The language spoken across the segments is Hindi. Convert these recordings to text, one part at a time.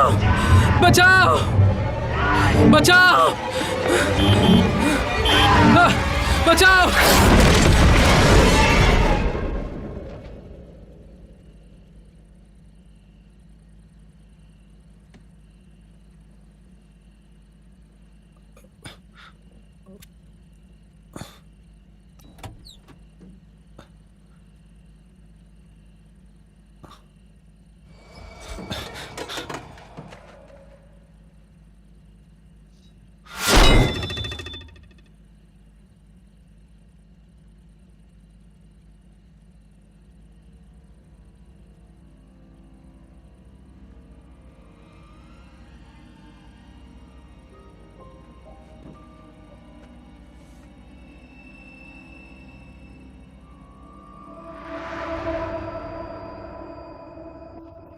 बचाओ बचाओ बचाओ बचाओ।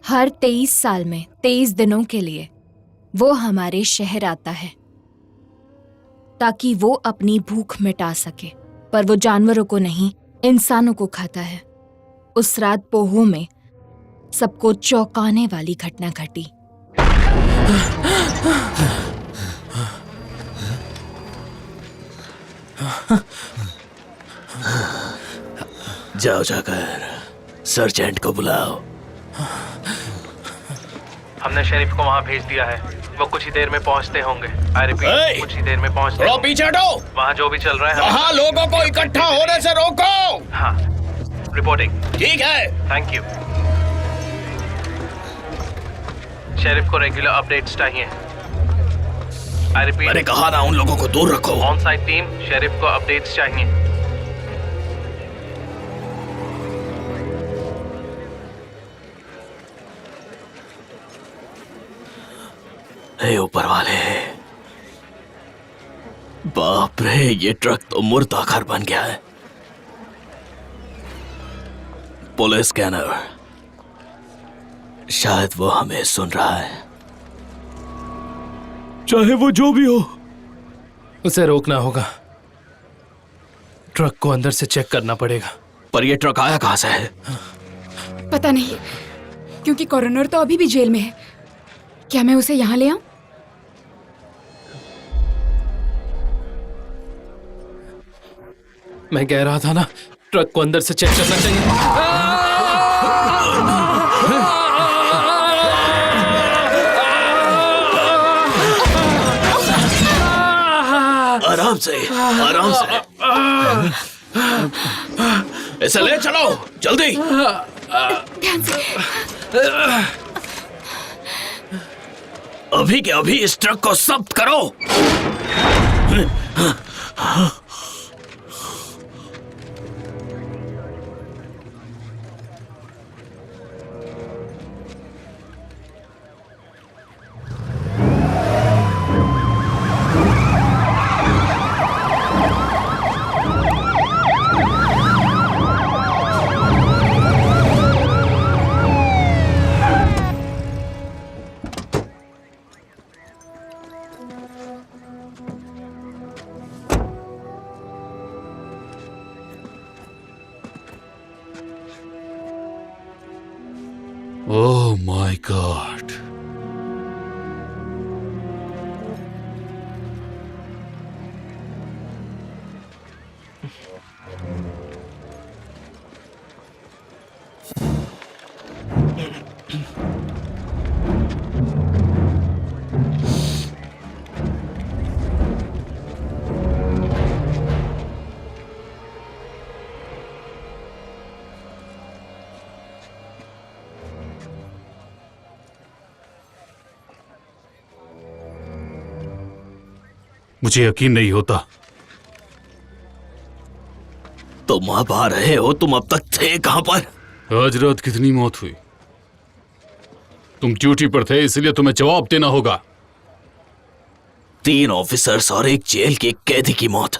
हर 23 साल में 23 दिनों के लिए वो हमारे शहर आता है ताकि वो अपनी भूख मिटा सके, पर वो जानवरों को नहीं, इंसानों को खाता है। उस रात पोहो में सबको चौंकाने वाली घटना घटी। जाओ जाकर सर्जेंट को बुलाओ। हमने शेरिफ को वहाँ भेज दिया है, वो कुछ ही देर में पहुँचते होंगे। आई रिपीट, कुछ ही देर में पहुँचते होंगे। पीछे हटो। वहाँ जो भी चल रहा है वहाँ लोगों को इकट्ठा होने से रोको। हाँ, रिपोर्टिंग। ठीक है, थैंक यू। शेरिफ को रेगुलर अपडेट्स चाहिए। आई रिपीट, मैंने कहा ना उन लोगों को दूर रखो। ऑन साइट टीम, शेरिफ को अपडेट्स चाहिए। हे ऊपर वाले, बाप रे, ये ट्रक तो मुर्दाघर बन गया है। पुलिस स्कैनर, शायद वो हमें सुन रहा है। चाहे वो जो भी हो, उसे रोकना होगा। ट्रक को अंदर से चेक करना पड़ेगा। पर ये ट्रक आया कहां से है? पता नहीं, क्योंकि कॉरोनर तो अभी भी जेल में है। क्या मैं उसे यहाँ ले आऊं? मैं कह रहा था ना, ट्रक को अंदर से चेक करना चाहिए। आराम से, आराम से। इसे ले चलो, जल्दी। ध्यान से। अभी के अभी इस ट्रक को जब्त करो। Oh my God. मुझे यकीन नहीं होता। तुम अब आ रहे हो, तुम अब तक थे कहां पर? आज रात कितनी मौत हुई? तुम ड्यूटी पर थे, इसलिए तुम्हें जवाब देना होगा। 3 ऑफिसर्स और एक जेल के कैदी की मौत,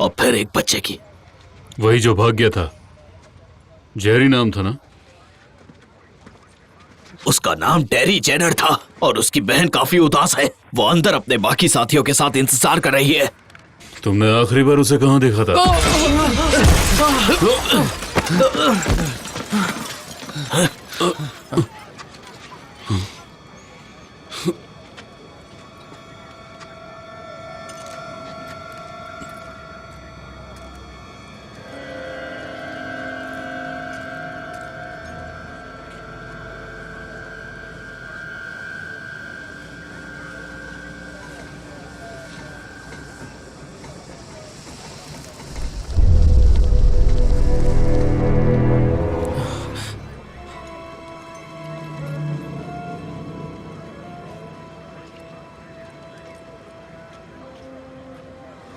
और फिर एक बच्चे की। वही जो भाग गया था, जेरी नाम था ना? उसका नाम टेरी जेनर था और उसकी बहन काफी उदास है। वो अंदर अपने बाकी साथियों के साथ इंतजार कर रही है। तुमने आखिरी बार उसे कहां देखा था?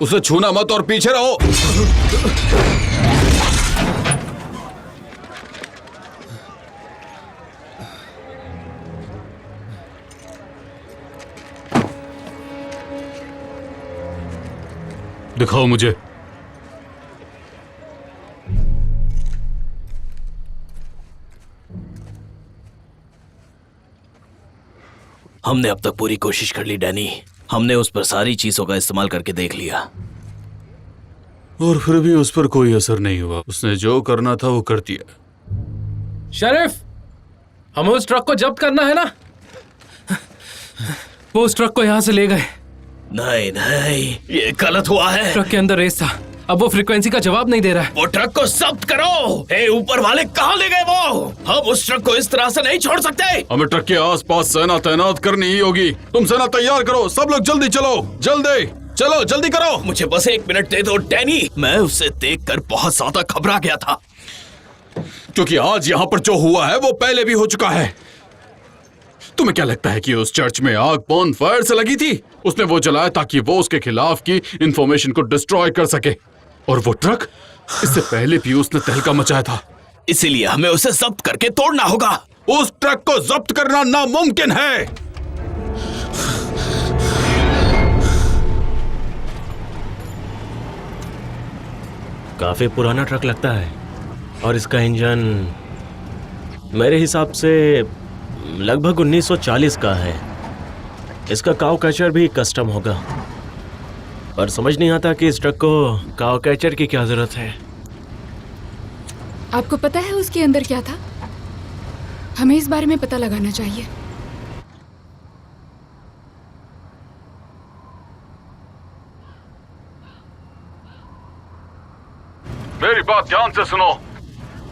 उसे छूना मत और पीछे रहो। दिखाओ मुझे। हमने अब तक पूरी कोशिश कर ली डैनी। हमने उस पर सारी चीजों का इस्तेमाल करके देख लिया, और फिर भी उस पर कोई असर नहीं हुआ। उसने जो करना था वो कर दिया। शरीफ, हमें उस ट्रक को जब्त करना है ना? वो उस ट्रक को यहाँ से ले गए। नहीं नहीं, ये गलत हुआ है। ट्रक के अंदर रेस था, अब वो फ्रीक्वेंसी का जवाब नहीं दे रहा है। वो ट्रक को जब्त करो। हे ऊपर वाले, कहाँ ले गए वो? हम उस ट्रक को इस तरह से नहीं छोड़ सकते। हमें ट्रक के आसपास सेना तैनात करनी ही होगी। तुम सेना तैयार करो, सब लोग जल्दी चलो, जल्दी चलो, जल्दी करो। मुझे बस 1 मिनट दे दो डैनी। मैं उसे देखकर बहुत ज्यादा घबरा गया था, क्योंकि आज यहाँ पर जो हुआ है वो पहले भी हो चुका है। तुम्हें क्या लगता है कि उस चर्च में आग बॉन फायर से लगी थी? उसने वो जलाया ताकि वो उसके खिलाफ की इंफॉर्मेशन को डिस्ट्रॉय कर सके। और वो ट्रक, इससे पहले भी उसने तहलका मचाया था। इसीलिए हमें उसे जब्त करके तोड़ना होगा। उस ट्रक को जब्त करना नामुमकिन है। काफी पुराना ट्रक लगता है, और इसका इंजन मेरे हिसाब से लगभग 1940 का है। इसका काव कैचर भी कस्टम होगा, पर समझ नहीं आता कि इस ट्रक को काव कैचर की क्या जरूरत है। आपको पता है उसके अंदर क्या था? हमें इस बारे में पता लगाना चाहिए। मेरी बात ध्यान से सुनो।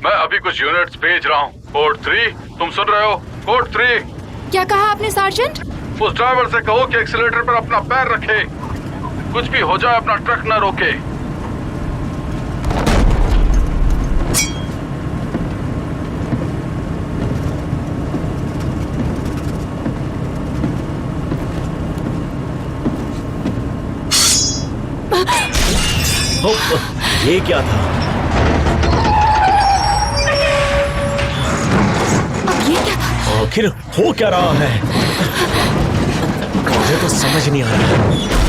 मैं अभी कुछ यूनिट्स भेज रहा हूँ। कोड 3, तुम सुन रहे हो? कोड 3। क्या कहा आपने सार्जेंट? उस ड्राइवर से कहो कि एक्सीलेटर पर अपना पैर रखे। कुछ भी हो जाए अपना ट्रक न रोके। ये क्या था? अब ये क्या था? आखिर हो क्या रहा है? मुझे तो समझ नहीं आ रहा।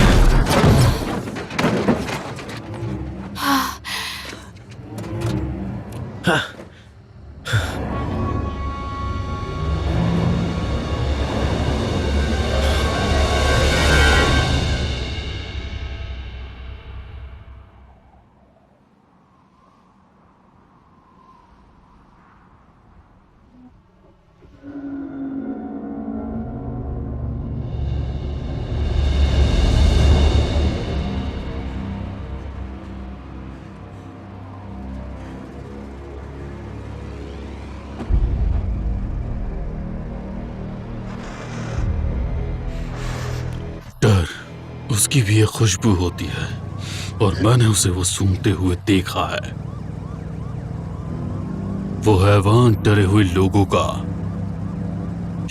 डर, उसकी भी एक खुशबू होती है, और मैंने उसे वो सूंघते हुए देखा है। वो हैवान डरे हुए लोगों का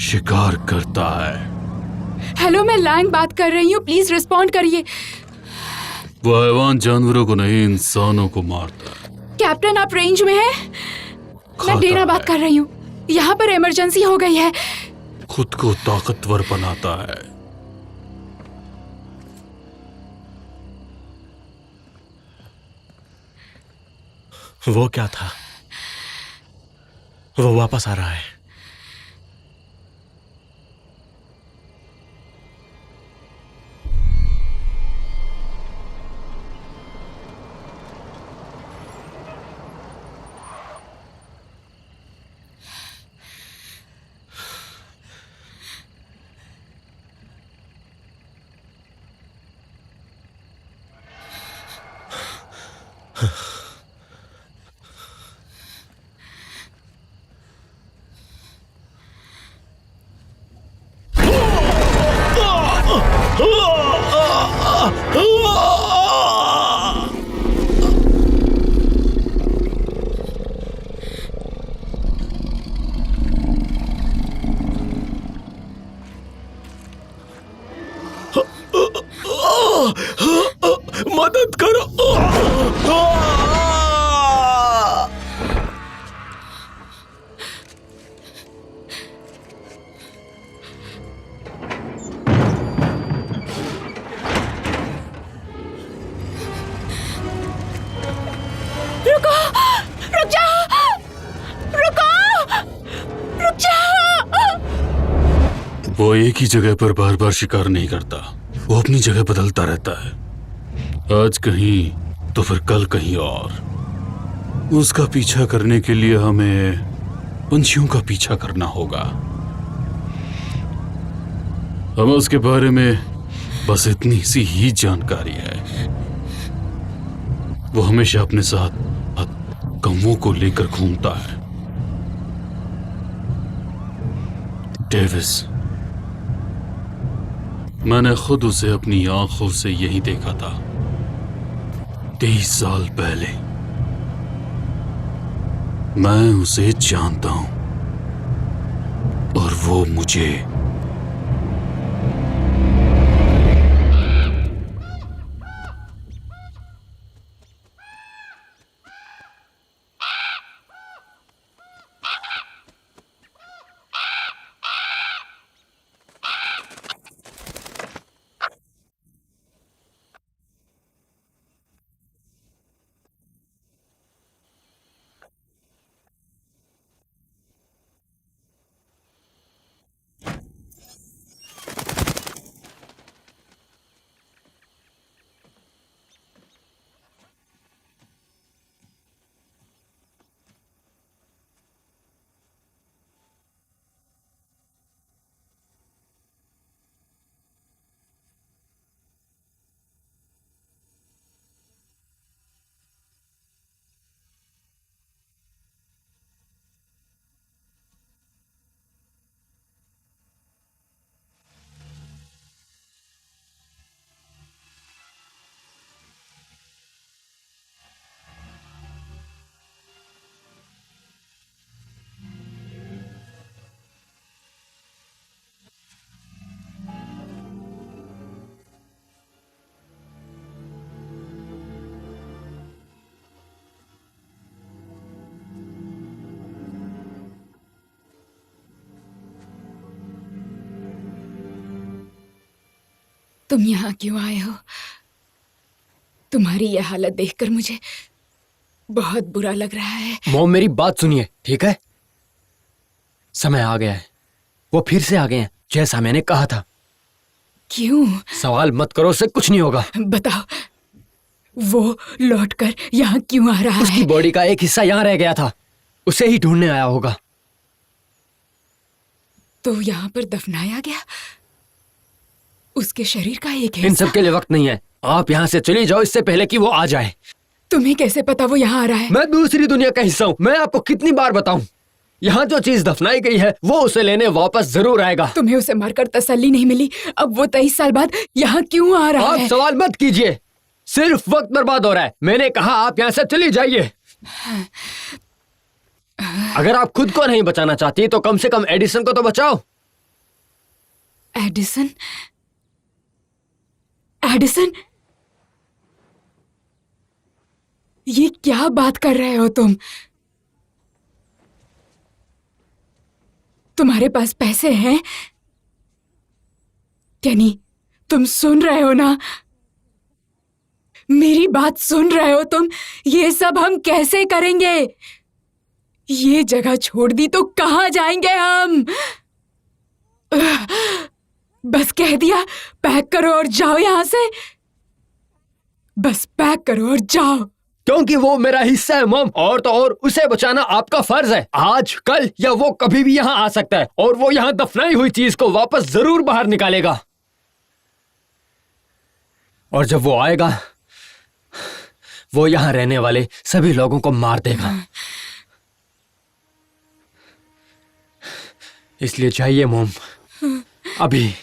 शिकार करता है। हेलो, मैं लैंग बात कर रही हूँ, प्लीज रिस्पॉन्ड करिए। वो हैवान जानवरों को नहीं, इंसानों को मारता है। कैप्टन, आप रेंज में हैं? मैं डेना बात कर रही हूँ। यहाँ पर इमरजेंसी हो गई है। खुद को ताकतवर बनाता है। वो क्या था? वो वापस आ रहा है। मदद करो। रुको, रुक जाओ, रुको, रुक जाओ। वो एक ही जगह पर बार बार शिकार नहीं करता, वो अपनी जगह बदलता रहता है। आज कहीं तो फिर कल कहीं और। उसका पीछा करने के लिए हमें पंछियों का पीछा करना होगा। हमें उसके बारे में बस इतनी सी ही जानकारी है। वो हमेशा अपने साथ कौवों को लेकर घूमता है। डेविस, मैंने खुद उसे अपनी आंखों से यही देखा था 23 साल पहले। मैं उसे जानता हूं और वो मुझे। तुम यहाँ क्यों आए हो? तुम्हारी यह हालत देखकर मुझे बहुत बुरा लग रहा है। मॉम, मेरी बात सुनिए, ठीक है? समय आ गया है, वो फिर से आ गए हैं, जैसा मैंने कहा था। क्यों? सवाल मत करो, उससे कुछ नहीं होगा। बताओ, वो लौटकर यहाँ क्यों आ रहा है? उसकी बॉडी का एक हिस्सा यहाँ रह गया था, उसे ही ढूंढने आया होगा। तो यहाँ पर दफनाया गया उसके शरीर का एक हिस्सा? इन सब के लिए वक्त नहीं है, आप यहाँ से चली जाओ इससे पहले कि वो आ जाए। तुम्हें कैसे पता वो यहाँ आ रहा है? मैं दूसरी दुनिया का हिस्सा हूँ, मैं आपको कितनी बार बताऊं, यहाँ जो चीज दफनाई गई है वो उसे लेने वापस जरूर आएगा। तुम्हें उसे मारकर तसल्ली नहीं मिली, अब वो 23 साल बाद यहाँ क्यों आ रहा है? आप सवाल मत कीजिए, सिर्फ वक्त बर्बाद हो रहा है। मैंने कहा आप यहाँ से चली जाइए। अगर आप खुद को नहीं बचाना चाहती तो कम से कम एडिसन को तो बचाओ। एडिसन? एडिसन? ये क्या बात कर रहे हो तुम? तुम्हारे पास पैसे हैं? कैनी, तुम सुन रहे हो ना? मेरी बात सुन रहे हो तुम? ये सब हम कैसे करेंगे? ये जगह छोड़ दी तो कहां जाएंगे हम? बस कह दिया, पैक करो और जाओ यहां से। बस पैक करो और जाओ। क्योंकि वो मेरा हिस्सा है मॉम, और तो और उसे बचाना आपका फर्ज है। आज, कल या वो कभी भी यहाँ आ सकता है और वो यहाँ दफनाई हुई चीज को वापस जरूर बाहर निकालेगा। और जब वो आएगा वो यहाँ रहने वाले सभी लोगों को मार देगा। इसलिए जाइए मॉम, अभी।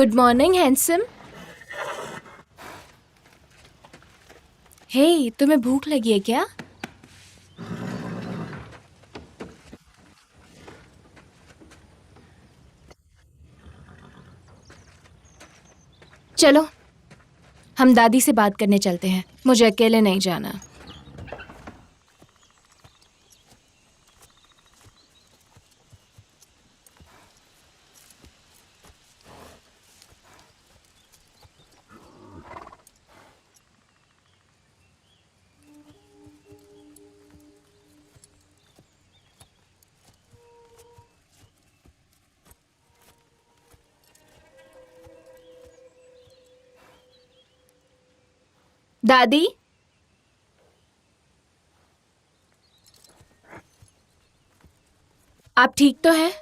Good morning handsome. हे, तुम्हें भूख लगी है क्या? चलो हम दादी से बात करने चलते हैं, मुझे अकेले नहीं जाना। दादी, आप ठीक तो हैं?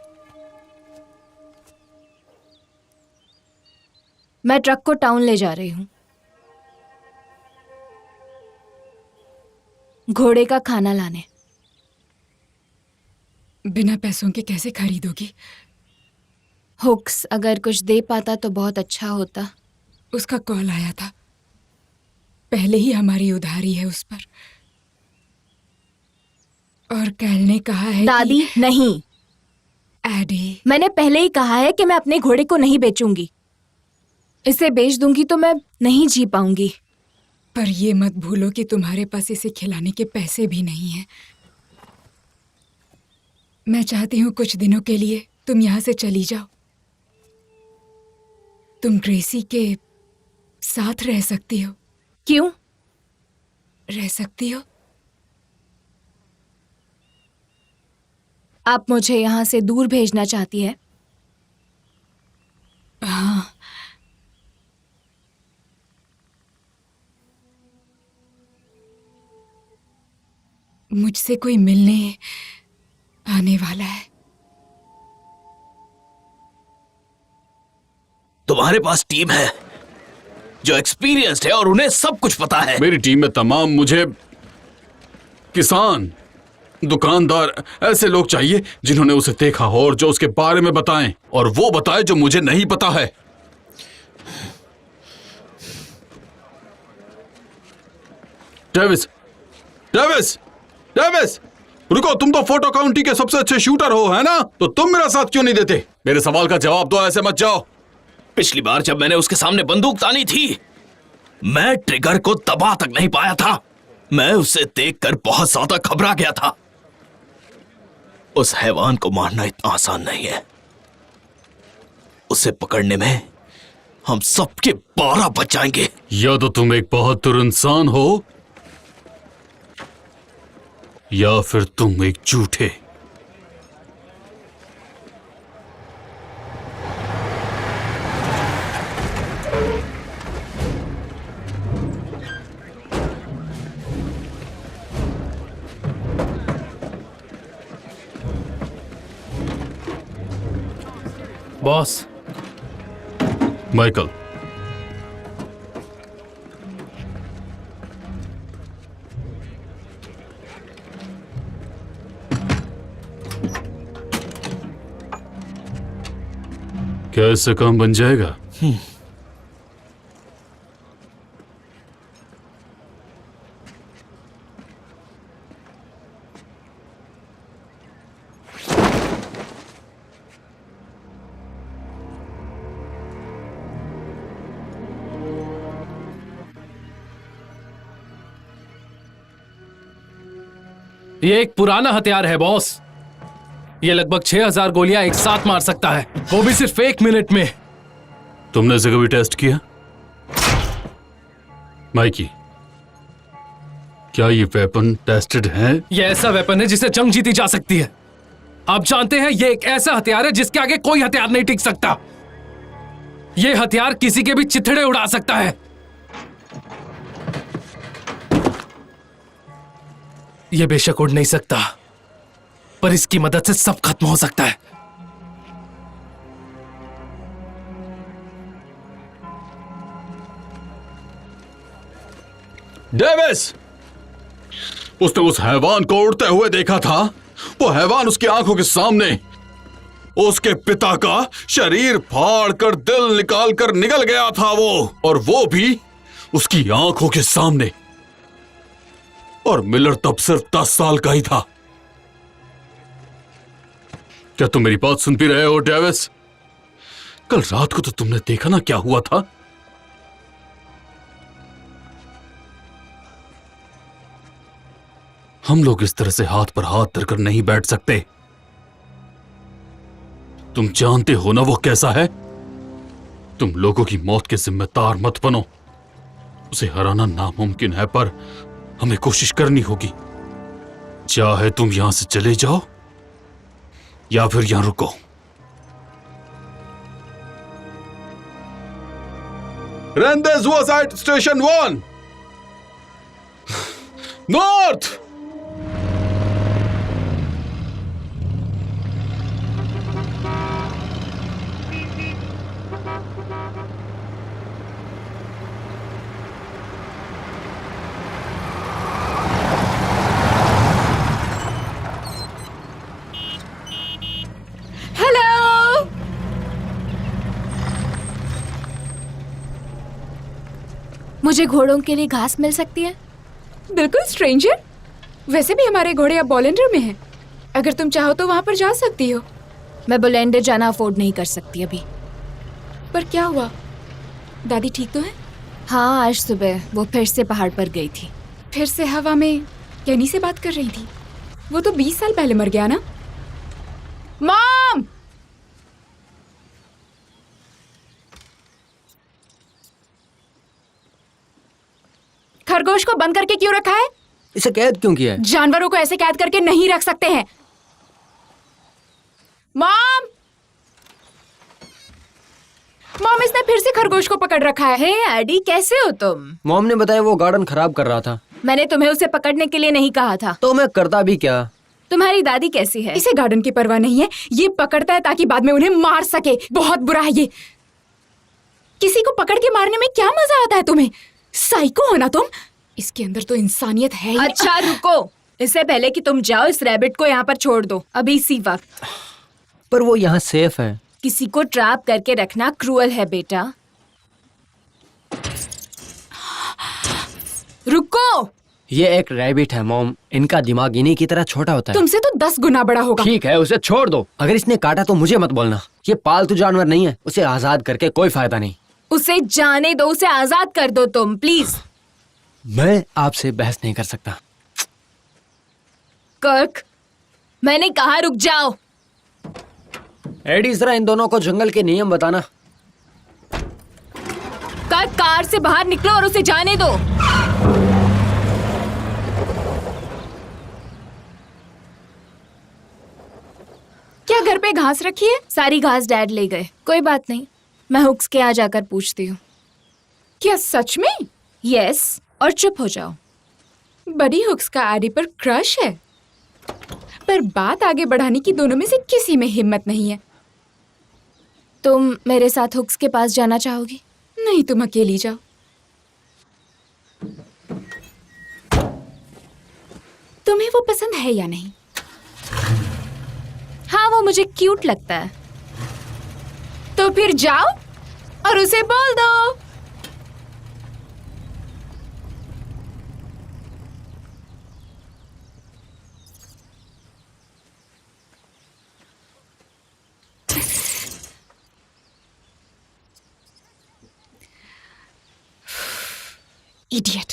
मैं ट्रक को टाउन ले जा रही हूं। घोड़े का खाना लाने। बिना पैसों के कैसे खरीदोगी? हुक्स अगर कुछ दे पाता तो बहुत अच्छा होता। उसका कॉल आया था, पहले ही हमारी उधारी है उस पर। और कैल ने कहा है दादी कि... नहीं, एडी, मैंने पहले ही कहा है कि मैं अपने घोड़े को नहीं बेचूंगी। इसे बेच दूंगी तो मैं नहीं जी पाऊंगी। पर ये मत भूलो कि तुम्हारे पास इसे खिलाने के पैसे भी नहीं हैं। मैं चाहती हूँ कुछ दिनों के लिए तुम यहाँ से चली जाओ। तुम ग्रेसी के साथ रह सकती हो। क्यों? रह सकती हो। आप मुझे यहाँ से दूर भेजना चाहती है? हाँ। मुझसे कोई मिलने आने वाला है। तुम्हारे पास टीम है जो एक्सपीरियंस्ड है और उन्हें सब कुछ पता है। मेरी टीम में तमाम मुझे किसान, दुकानदार, ऐसे लोग चाहिए जिन्होंने उसे देखा हो और जो उसके बारे में बताएं, और वो बताए जो मुझे नहीं पता है। डेविस, डेविस, डेविस, रुको। तुम तो फोर्ट काउंटी के सबसे अच्छे शूटर हो, है ना? तो तुम मेरा साथ क्यों नहीं देते? मेरे सवाल का जवाब दो, ऐसे मत जाओ। पिछली बार जब मैंने उसके सामने बंदूक तानी थी, मैं ट्रिगर को दबा तक नहीं पाया था। मैं उसे देखकर बहुत ज्यादा घबरा गया था। उस हैवान को मारना इतना आसान नहीं है। उसे पकड़ने में हम सबके 12 बच जाएंगे। या तो तुम एक बहादुर इंसान हो या फिर तुम एक झूठे। बॉस, माइकल, क्या इससे काम बन जाएगा? ये एक पुराना हथियार है बॉस। ये लगभग 6000 गोलियां एक साथ मार सकता है, वो भी सिर्फ 1 मिनट में। तुमने इसे कभी टेस्ट किया? माइकी, क्या ये वेपन टेस्टेड है? ये ऐसा वेपन है जिसे जंग जीती जा सकती है। आप जानते हैं, ये एक ऐसा हथियार है जिसके आगे कोई हथियार नहीं टिक सकता। ये हथियार किसी के भी चिथड़े उड़ा सकता है। ये बेशक उड़ नहीं सकता, पर इसकी मदद से सब खत्म हो सकता है। डेविस, उसने उस हैवान को उड़ते हुए देखा था। वो हैवान उसकी आंखों के सामने उसके पिता का शरीर फाड़ कर दिल निकाल कर निकल गया था वो, और वो भी उसकी आंखों के सामने। और मिलर तब सिर्फ 10 साल का ही था। क्या तुम मेरी बात सुन भी रहे हो डेविस? कल रात को तो तुमने देखा ना क्या हुआ था। हम लोग इस तरह से हाथ पर हाथ धरकर नहीं बैठ सकते। तुम जानते हो ना वो कैसा है। तुम लोगों की मौत के जिम्मेदार मत बनो। उसे हराना नामुमकिन है, पर हमें कोशिश करनी होगी। चाहे तुम यहां से चले जाओ या फिर यहां रुको। Rendes was at Station 1. North! Hello. मुझे घोड़ों के लिए घास मिल सकती है? बिल्कुल स्ट्रेंजर। वैसे भी हमारे घोड़े अब बॉलेंडर में हैं। अगर तुम चाहो तो वहां पर जा सकती हो। मैं बुलेंडर जाना अफोर्ड नहीं कर सकती अभी। पर क्या हुआ? दादी ठीक तो है? हाँ, आज सुबह वो फिर से पहाड़ पर गई थी। फिर से हवा में कैनी से बात कर रही थी। वो तो 20 साल पहले मर गया ना। मॉम! खरगोश को बंद करके क्यों रखा है? इसे कैद क्यों किया है? जानवरों को ऐसे कैद करके नहीं रख सकते हैं। मॉम! मॉम, इसने फिर से खरगोश को पकड़ रखा है। हे एडी, कैसे हो तुम? मॉम ने बताया वो गार्डन खराब कर रहा था। मैंने तुम्हें उसे पकड़ने के लिए नहीं कहा था। तो मैं करता भी क्या? तुम्हारी दादी कैसी है? इसे गार्डन की परवाह नहीं है। ये पकड़ता है ताकि बाद में उन्हें मार सके। बहुत बुरा है ये। किसी को पकड़ के मारने में क्या मजा आता है तुम्हें? साइको हो ना तुम। इसके अंदर तो इंसानियत है ही। अच्छा रुको, इससे पहले कि तुम जाओ इस रैबिट को यहाँ पर छोड़ दो अभी इसी वक्त। पर वो यहाँ सेफ है। किसी को ट्रैप करके रखना क्रूअल है बेटा। रुको। ये एक रैबिट है मॉम। इनका दिमाग इन्हीं की तरह छोटा होता है। तुमसे तो 10 गुना बड़ा होगा। ठीक है, उसे छोड़ दो। अगर इसने काटा तो मुझे मत बोलना। ये पालतू जानवर नहीं है। उसे आजाद करके कोई फायदा नहीं। उसे जाने दो, उसे आजाद कर दो तुम प्लीज। मैं आपसे बहस नहीं कर सकता। कर्क, मैंने कहा रुक जाओ। एडी, जरा इन दोनों को जंगल के नियम बताना। कर्क, कार से बाहर निकलो और उसे जाने दो। क्या घर पे घास रखी है? सारी घास डैड ले गए। कोई बात नहीं, मैं हुक्स के यहाँ जाकर पूछती हूँ। क्या सच में? यस, और चुप हो जाओ। बड़ी हुक्स का एडी पर क्रश है, पर बात आगे बढ़ाने की दोनों में से किसी में हिम्मत नहीं है। तुम मेरे साथ हुक्स के पास जाना चाहोगी? नहीं, तुम अकेली जाओ। तुम्हें वो पसंद है या नहीं? हाँ, वो मुझे क्यूट लगता है। तो फिर जाओ और उसे बोल दो। इडियट।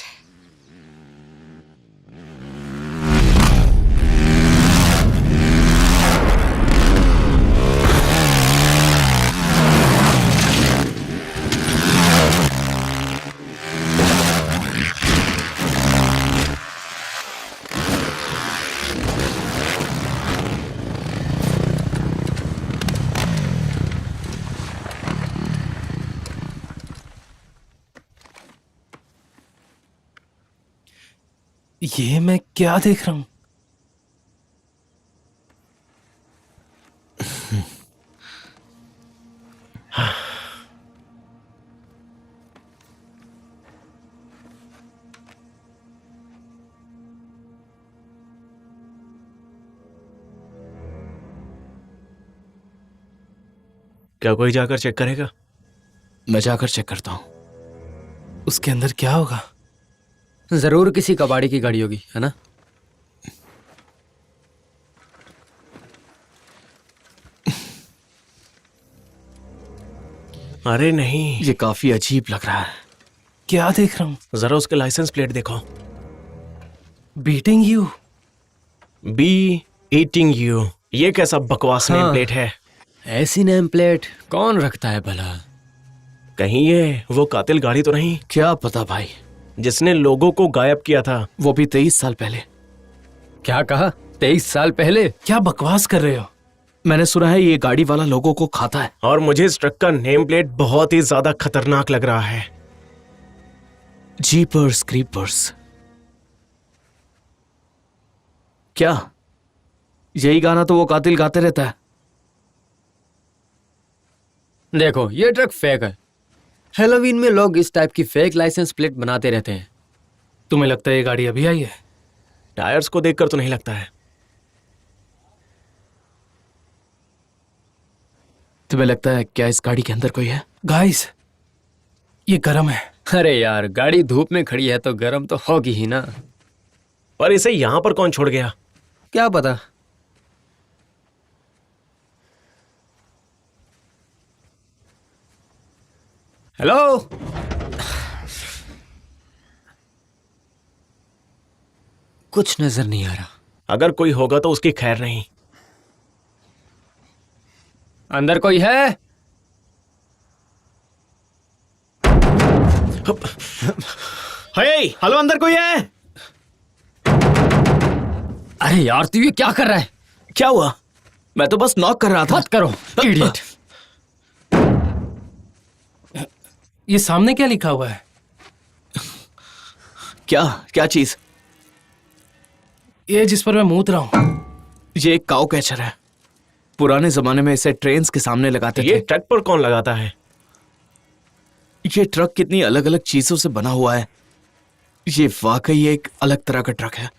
ये मैं क्या देख रहा हूं? क्या कोई जाकर चेक करेगा? मैं जाकर चेक करता हूं। उसके अंदर क्या होगा? जरूर किसी कबाड़ी की गाड़ी होगी, है ना? अरे नहीं, ये काफी अजीब लग रहा है। क्या देख रहा हूं? जरा उसके लाइसेंस प्लेट देखो। Beating you. Be eating you, ये कैसा बकवास नेम प्लेट है? ऐसी नेम प्लेट कौन रखता है भला? कहीं ये वो कातिल गाड़ी तो नहीं क्या पता भाई, जिसने लोगों को गायब किया था? वो भी 23 साल पहले। क्या कहा? 23 साल पहले? क्या बकवास कर रहे हो? मैंने सुना है ये गाड़ी वाला लोगों को खाता है। और मुझे इस ट्रक का नेम प्लेट बहुत ही ज्यादा खतरनाक लग रहा है। जीपर्स क्रीपर्स। क्या यही गाना तो वो कातिल गाते रहता है? देखो, ये ट्रक फेक है। हेलोवीन में लोग इस टाइप की फेक लाइसेंस प्लेट बनाते रहते हैं। तुम्हें लगता है ये गाड़ी अभी आई है? टायर्स को देखकर तो नहीं लगता है। तुम्हें लगता है क्या इस गाड़ी के अंदर कोई है? गाइस, ये गर्म है। अरे यार, गाड़ी धूप में खड़ी है तो गर्म तो होगी ही ना। पर इसे यहां पर कौन छोड़ गया? क्या पता। हेलो, कुछ नजर नहीं आ रहा। अगर कोई होगा तो उसकी खैर नहीं। अंदर कोई है? हे, हेलो, अंदर कोई है? अरे यार, तू ये क्या कर रहा है? क्या हुआ? मैं तो बस नॉक कर रहा था। मत करो, इडियट। ये सामने क्या लिखा हुआ है? क्या क्या चीज? ये जिस पर मैं मूत रहा हूं। ये एक काऊ कैचर है। पुराने जमाने में इसे ट्रेन्स के सामने लगाते ये थे। ट्रक पर कौन लगाता है? ये ट्रक कितनी अलग अलग चीजों से बना हुआ है। ये वाकई एक अलग तरह का ट्रक है।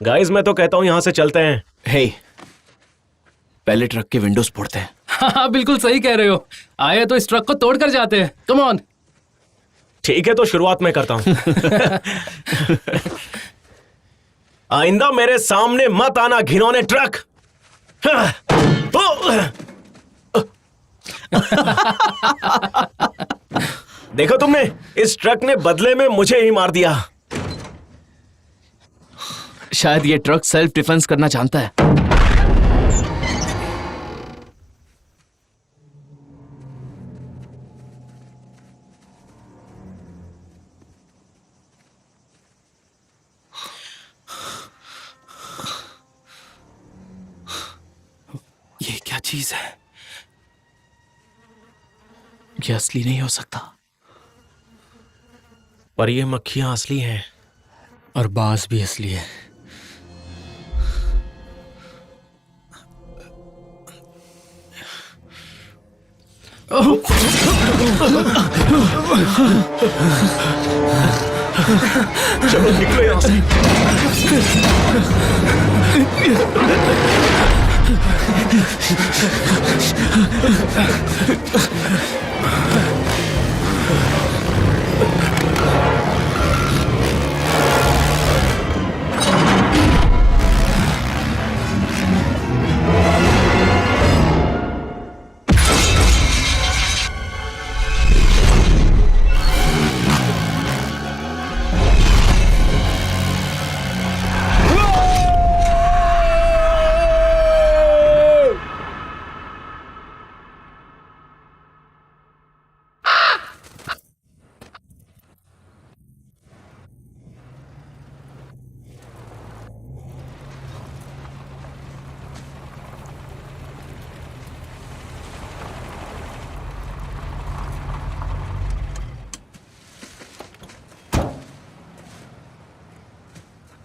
गाइस, मैं तो कहता हूं यहां से चलते हैं। हे, पहले ट्रक के विंडोज फोड़ते हैं। हाँ, बिल्कुल सही कह रहे हो। आए तो इस ट्रक को तोड़ कर जाते हैं। Come on. ठीक है, तो शुरुआत मैं करता हूं। आइंदा मेरे सामने मत आना, घिनौने ट्रक। देखो तुमने, इस ट्रक ने बदले में मुझे ही मार दिया। शायद ये ट्रक सेल्फ डिफेंस करना जानता है। ये क्या चीज है? ये असली नहीं हो सकता। पर ये मक्खियां असली हैं। और बास भी असली है। चलो निकलो यहां से।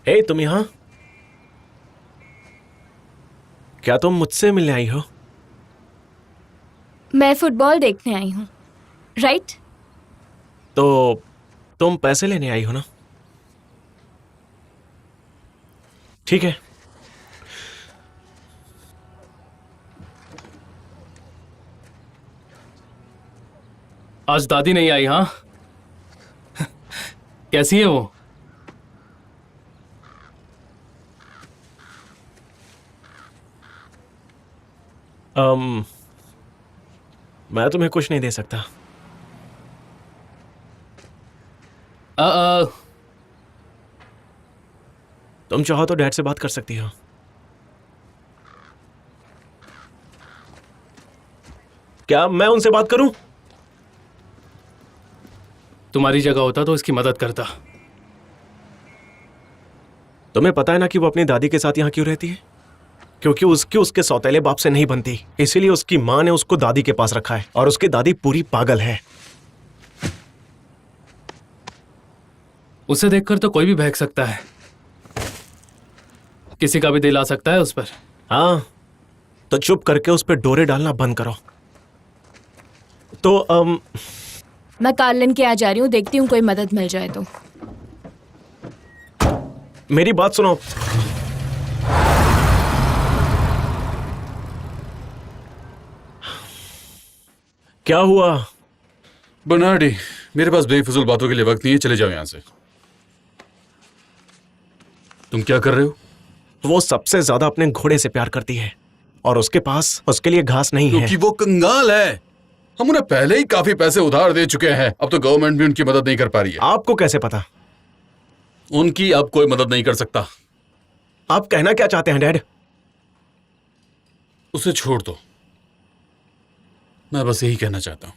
हे, तुम यहां? क्या तुम मुझसे मिलने आई हो? मैं फुटबॉल देखने आई हूँ, राइट? तो तुम पैसे लेने आई हो ना? ठीक है। आज दादी नहीं आई? हाँ, कैसी है वो? मैं तुम्हें कुछ नहीं दे सकता। तुम चाहो तो डैड से बात कर सकती हो। क्या मैं उनसे बात करूं? तुम्हारी जगह होता तो इसकी मदद करता। तुम्हें पता है ना कि वो अपनी दादी के साथ यहां क्यों रहती है? क्योंकि उसके सौतेले बाप से नहीं बनती, इसीलिए उसकी मां ने उसको दादी के पास रखा है, और उसकी दादी पूरी पागल है। उसे देखकर तो कोई भी बहक सकता है, किसी का भी दिल आ सकता है उस पर। हाँ, तो चुप करके उस पर डोरे डालना बंद करो। तो मैं कार्लिन के आ जा रही हूँ, देखती हूँ कोई मदद मिल जाए तो। मेरी बात सुनो। क्या हुआ? बनाडी, मेरे पास बेफिजूल बातों के लिए वक्त नहीं है, चले जाओ यहां से। तुम क्या कर रहे हो? वो सबसे ज्यादा अपने घोड़े से प्यार करती है, और उसके पास उसके लिए घास नहीं है। क्योंकि वो कंगाल है। हम उन्हें पहले ही काफी पैसे उधार दे चुके हैं, अब तो गवर्नमेंट भी उनकी मदद नहीं कर पा रही है। आपको कैसे पता? उनकी अब कोई मदद नहीं कर सकता। आप कहना क्या चाहते हैं डैड? उसे छोड़ दो, मैं बस यही कहना चाहता हूं।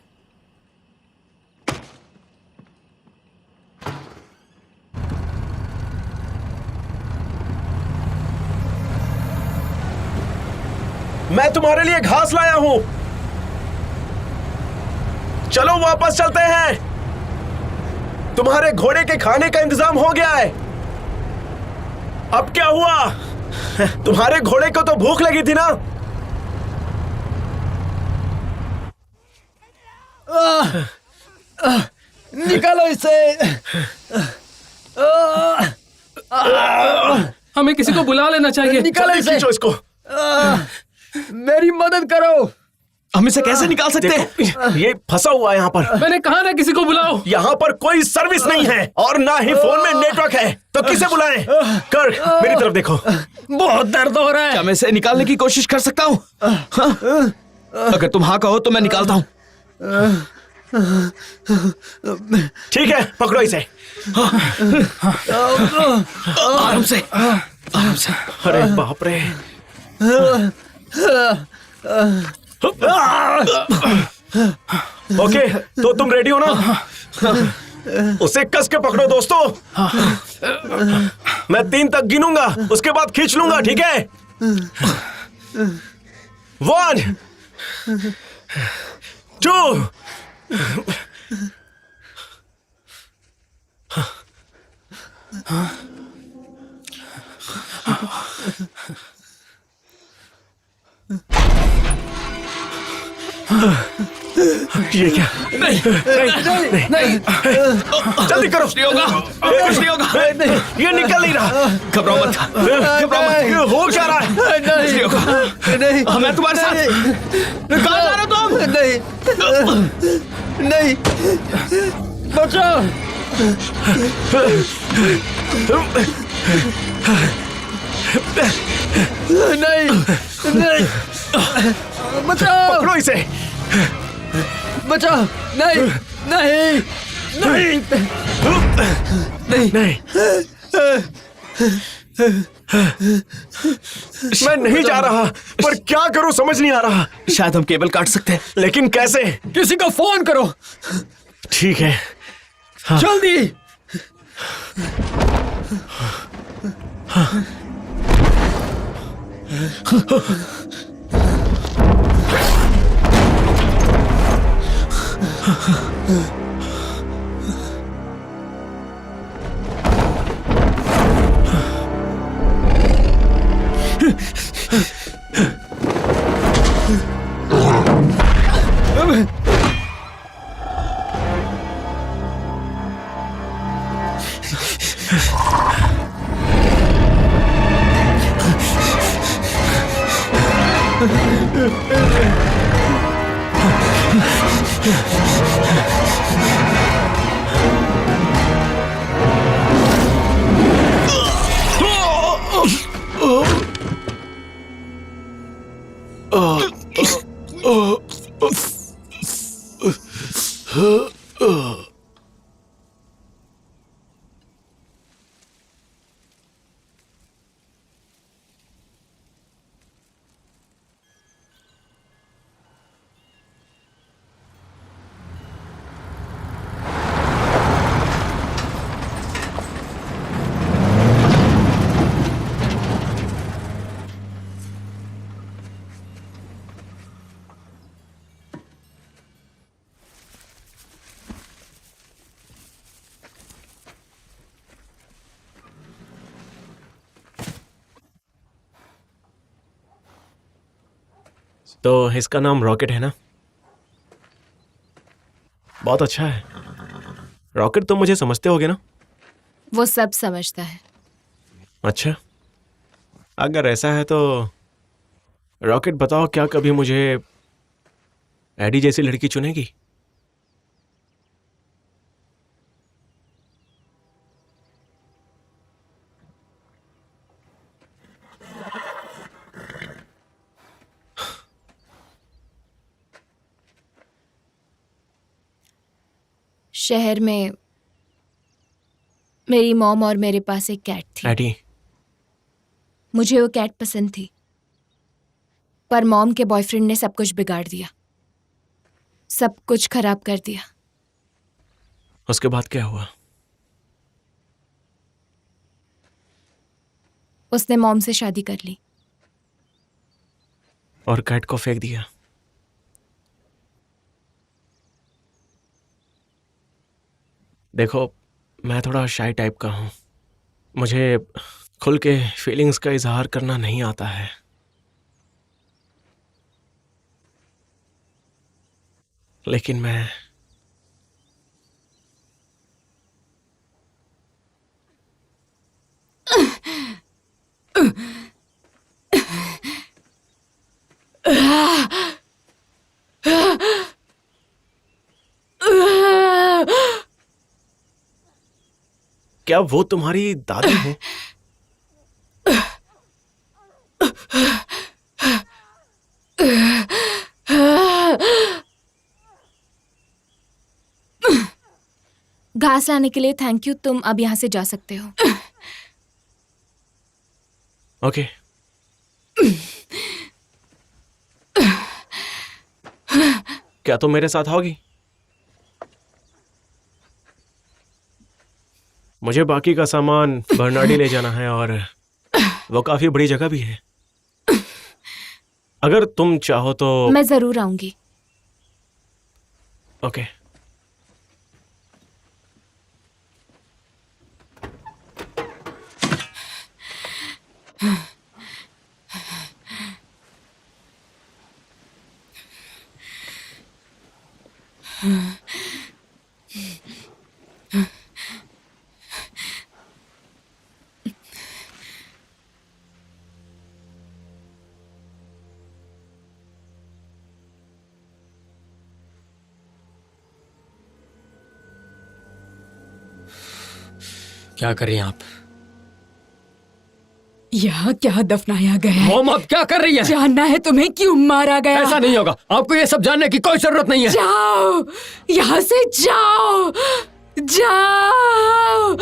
मैं तुम्हारे लिए घास लाया हूं, चलो वापस चलते हैं। तुम्हारे घोड़े के खाने का इंतजाम हो गया है। अब क्या हुआ? तुम्हारे घोड़े को तो भूख लगी थी ना? निकालो इसे। हमें किसी को बुला लेना चाहिए। निकालो इसे। खींचो इसको। मेरी मदद करो। हम इसे कैसे निकाल सकते हैं? देखो, ये फंसा हुआ है यहाँ पर। मैंने कहा ना किसी को बुलाओ। यहाँ पर कोई सर्विस नहीं है, और ना ही फोन में नेटवर्क है, तो किसे बुलाएं? कर, मेरी तरफ देखो। बहुत दर्द हो रहा है। क्या मैं इसे निकालने की कोशिश कर सकता हूँ? हाँ? अगर तुम हाँ कहो तो मैं निकालता हूँ। ठीक है, पकड़ो इसे। आराम से, आराम से। अरे बाप रे। ओके, तो तुम रेडी हो ना? उसे कस के पकड़ो दोस्तों। मैं 3 तक गिनूंगा, उसके बाद खींच लूंगा, ठीक है? 1 2 ये क्या? नहीं, नहीं, जल्दी करो। कुछ नहीं होगा, कुछ नहीं होगा। ये निकल नहीं रहा। घबराओ मत, घबराओ मत। ये हो क्या रहा है? कुछ नहीं होगा। नहीं, मैं तुम्हारे साथ। कहाँ जा रहे हो तुम? नहीं, बचाओ। नहीं, बचाओ। पकड़ो इसे। बचाओ। नहीं, नहीं, नहीं, नहीं, मैं नहीं जा रहा, पर क्या करूं समझ नहीं आ रहा। शायद हम केबल काट सकते हैं। लेकिन कैसे? किसी को फोन करो। ठीक है। जल्दी। तो इसका नाम रॉकेट है ना? बहुत अच्छा है। रॉकेट तो मुझे समझते होगे ना? वो सब समझता है। अच्छा, अगर ऐसा है तो रॉकेट बताओ, क्या कभी मुझे एडी जैसी लड़की चुनेगी? शहर में मेरी मॉम और मेरे पास एक कैट थी। एडी, मुझे वो कैट पसंद थी, पर मॉम के बॉयफ्रेंड ने सब कुछ बिगाड़ दिया, सब कुछ खराब कर दिया। उसके बाद क्या हुआ? उसने मॉम से शादी कर ली। और कैट को फेंक दिया? देखो, मैं थोड़ा शाई टाइप का हूं, मुझे खुल के फीलिंग्स का इजहार करना नहीं आता है। लेकिन मैं क्या वो तुम्हारी दादी है? घास लाने के लिए थैंक यू। तुम अब यहाँ से जा सकते हो। ओके। क्या तुम मेरे साथ आओगी? मुझे बाकी का सामान बर्नार्डी ले जाना है और वो काफी बड़ी जगह भी है। अगर तुम चाहो तो मैं जरूर आऊंगी। ओके। क्या कर रही हैं आप? यहाँ क्या दफनाया गया है? मॉम, आप क्या कर रही हैं? जानना है तुम्हें क्यों मारा गया? ऐसा नहीं होगा, आपको ये सब जानने की कोई जरूरत नहीं है। जाओ, यहाँ से जाओ, जाओ।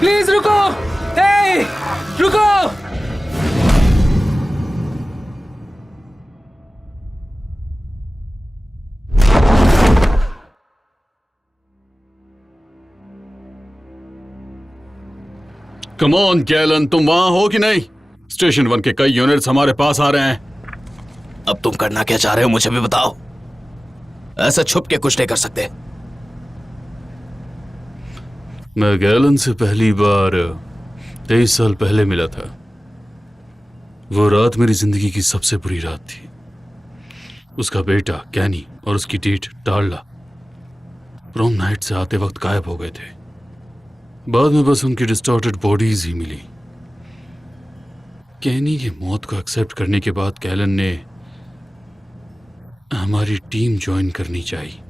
प्लीज रुको। हे, रुको। कम ऑन गैलन, तुम वहां हो कि नहीं? स्टेशन 1 के कई यूनिट्स हमारे पास आ रहे हैं। अब तुम करना क्या चाह रहे हो मुझे भी बताओ। ऐसा छुप के कुछ नहीं कर सकते। मैं गैलन से पहली बार 23 साल पहले मिला था। वो रात मेरी जिंदगी की सबसे बुरी रात थी। उसका बेटा कैनी और उसकी डेट टार्ला प्रोम नाइट से आते वक्त गायब हो गए थे। बाद में बस उनकी डिस्टॉर्टेड बॉडीज ही मिली। कैनी की मौत को एक्सेप्ट करने के बाद कैलन ने हमारी टीम ज्वाइन करनी चाहिए।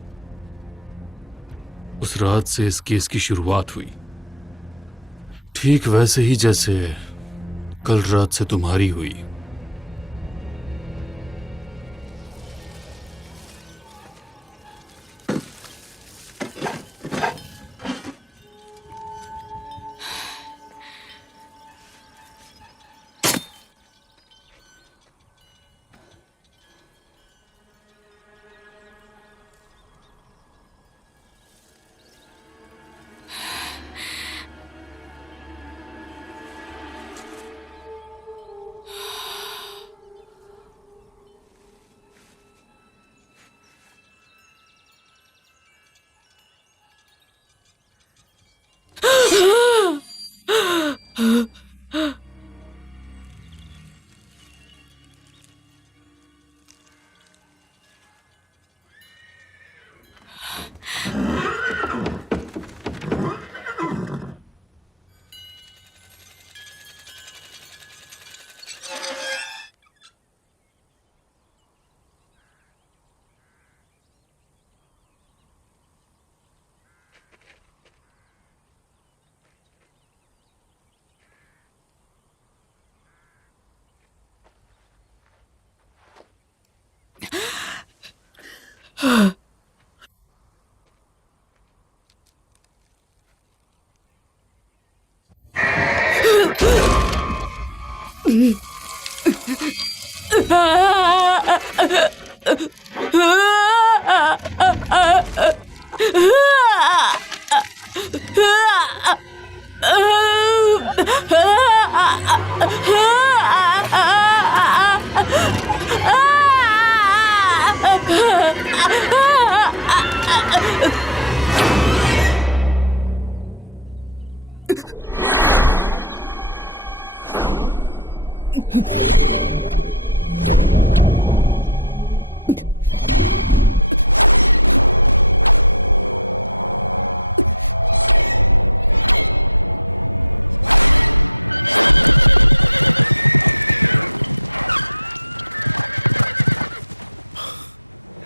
उस रात से इस केस की शुरुआत हुई, ठीक वैसे ही जैसे कल रात से तुम्हारी हुई।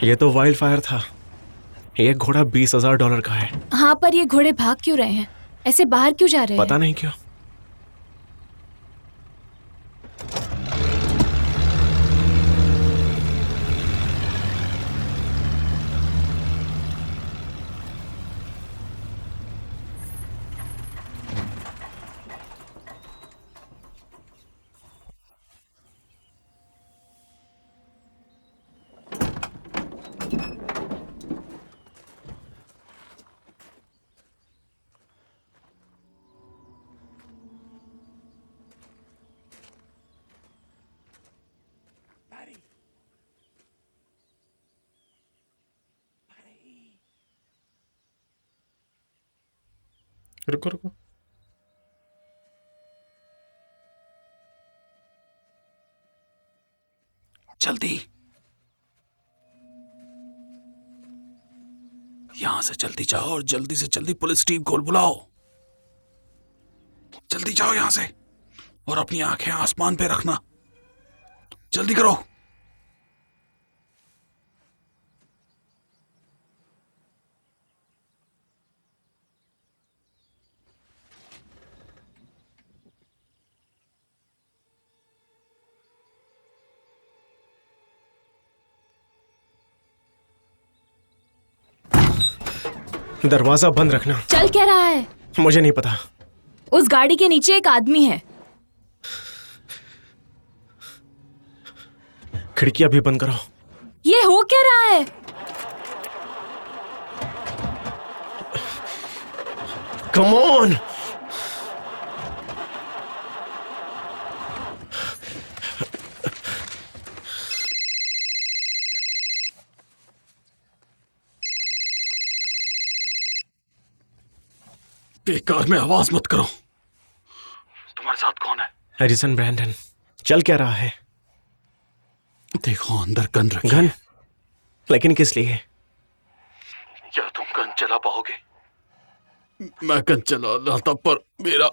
ये तो वाइल्ड फायर था। एक घोड़ा $20,000 का है। हाँ, पर ये घोड़े भाग क्यों रहे हैं? ऐसे बाहर क्यों जा रहे हैं? पता नहीं क्यों। रुको रुको। जल्दी, यहां से जल्दी जाओ और जल्दी से जल्दी पुलिस टीम को बुलाओ। जल्दी जाओ यहां से और अपनी आंखें आसमान पे रखना। जल्दी करो। दरवाजा बंद रखना। चल क्या रहा है? मुझे नहीं पता। उस गाड़ी के नीचे एक आदमी है। खिड़कियां भी बंद करो। ये हो क्या रहा है? Come on. बेकार में आवाज मत करो। तुम्हारे साथ कौन है? Harrison Brandon. चल क्या रहा है? देखो अंदर गन रखी गन? है। लेकिन किस लिए? क्या तुम गन चला पाओगे? मैं गन चला रहा था पर मेरा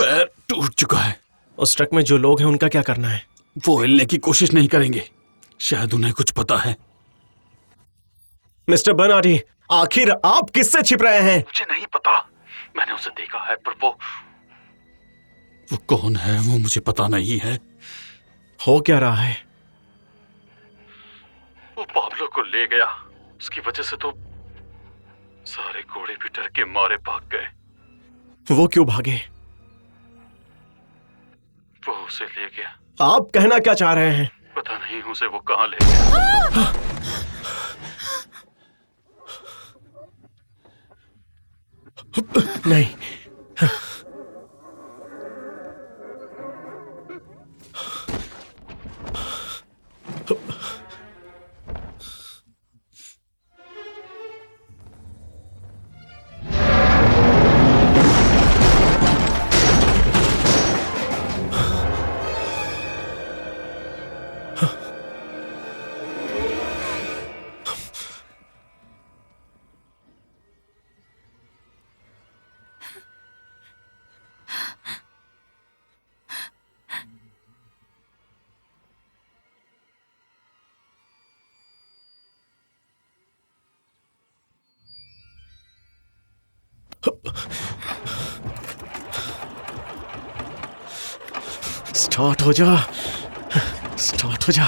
पैर टूट चुका है। उस ट्रक में जो लोग हैं उनका क्या करना है? वो हिलने की कोशिश नहीं करेंगे, शायद उन्हें कुछ पता है। मिस्टर बर्नार्डी, आखिर आप किससे छिप रहे हैं? मुझे नहीं पता, मैंने उसे देखा है पर वो कौन है वो मुझे पता नहीं है। हो क्या रहा है? वो पाब्लो को ले गया, उसकी वजह से तो सारे घोड़े भी डर के मारे भाग गए। वो क्यों भागे? वो उसे ले गया। आप कहना क्या चाह रहे हैं? पता नहीं उसे वो कहां ले गया। नहीं, स्टार्ट हो जा, स्टार्ट हो जा।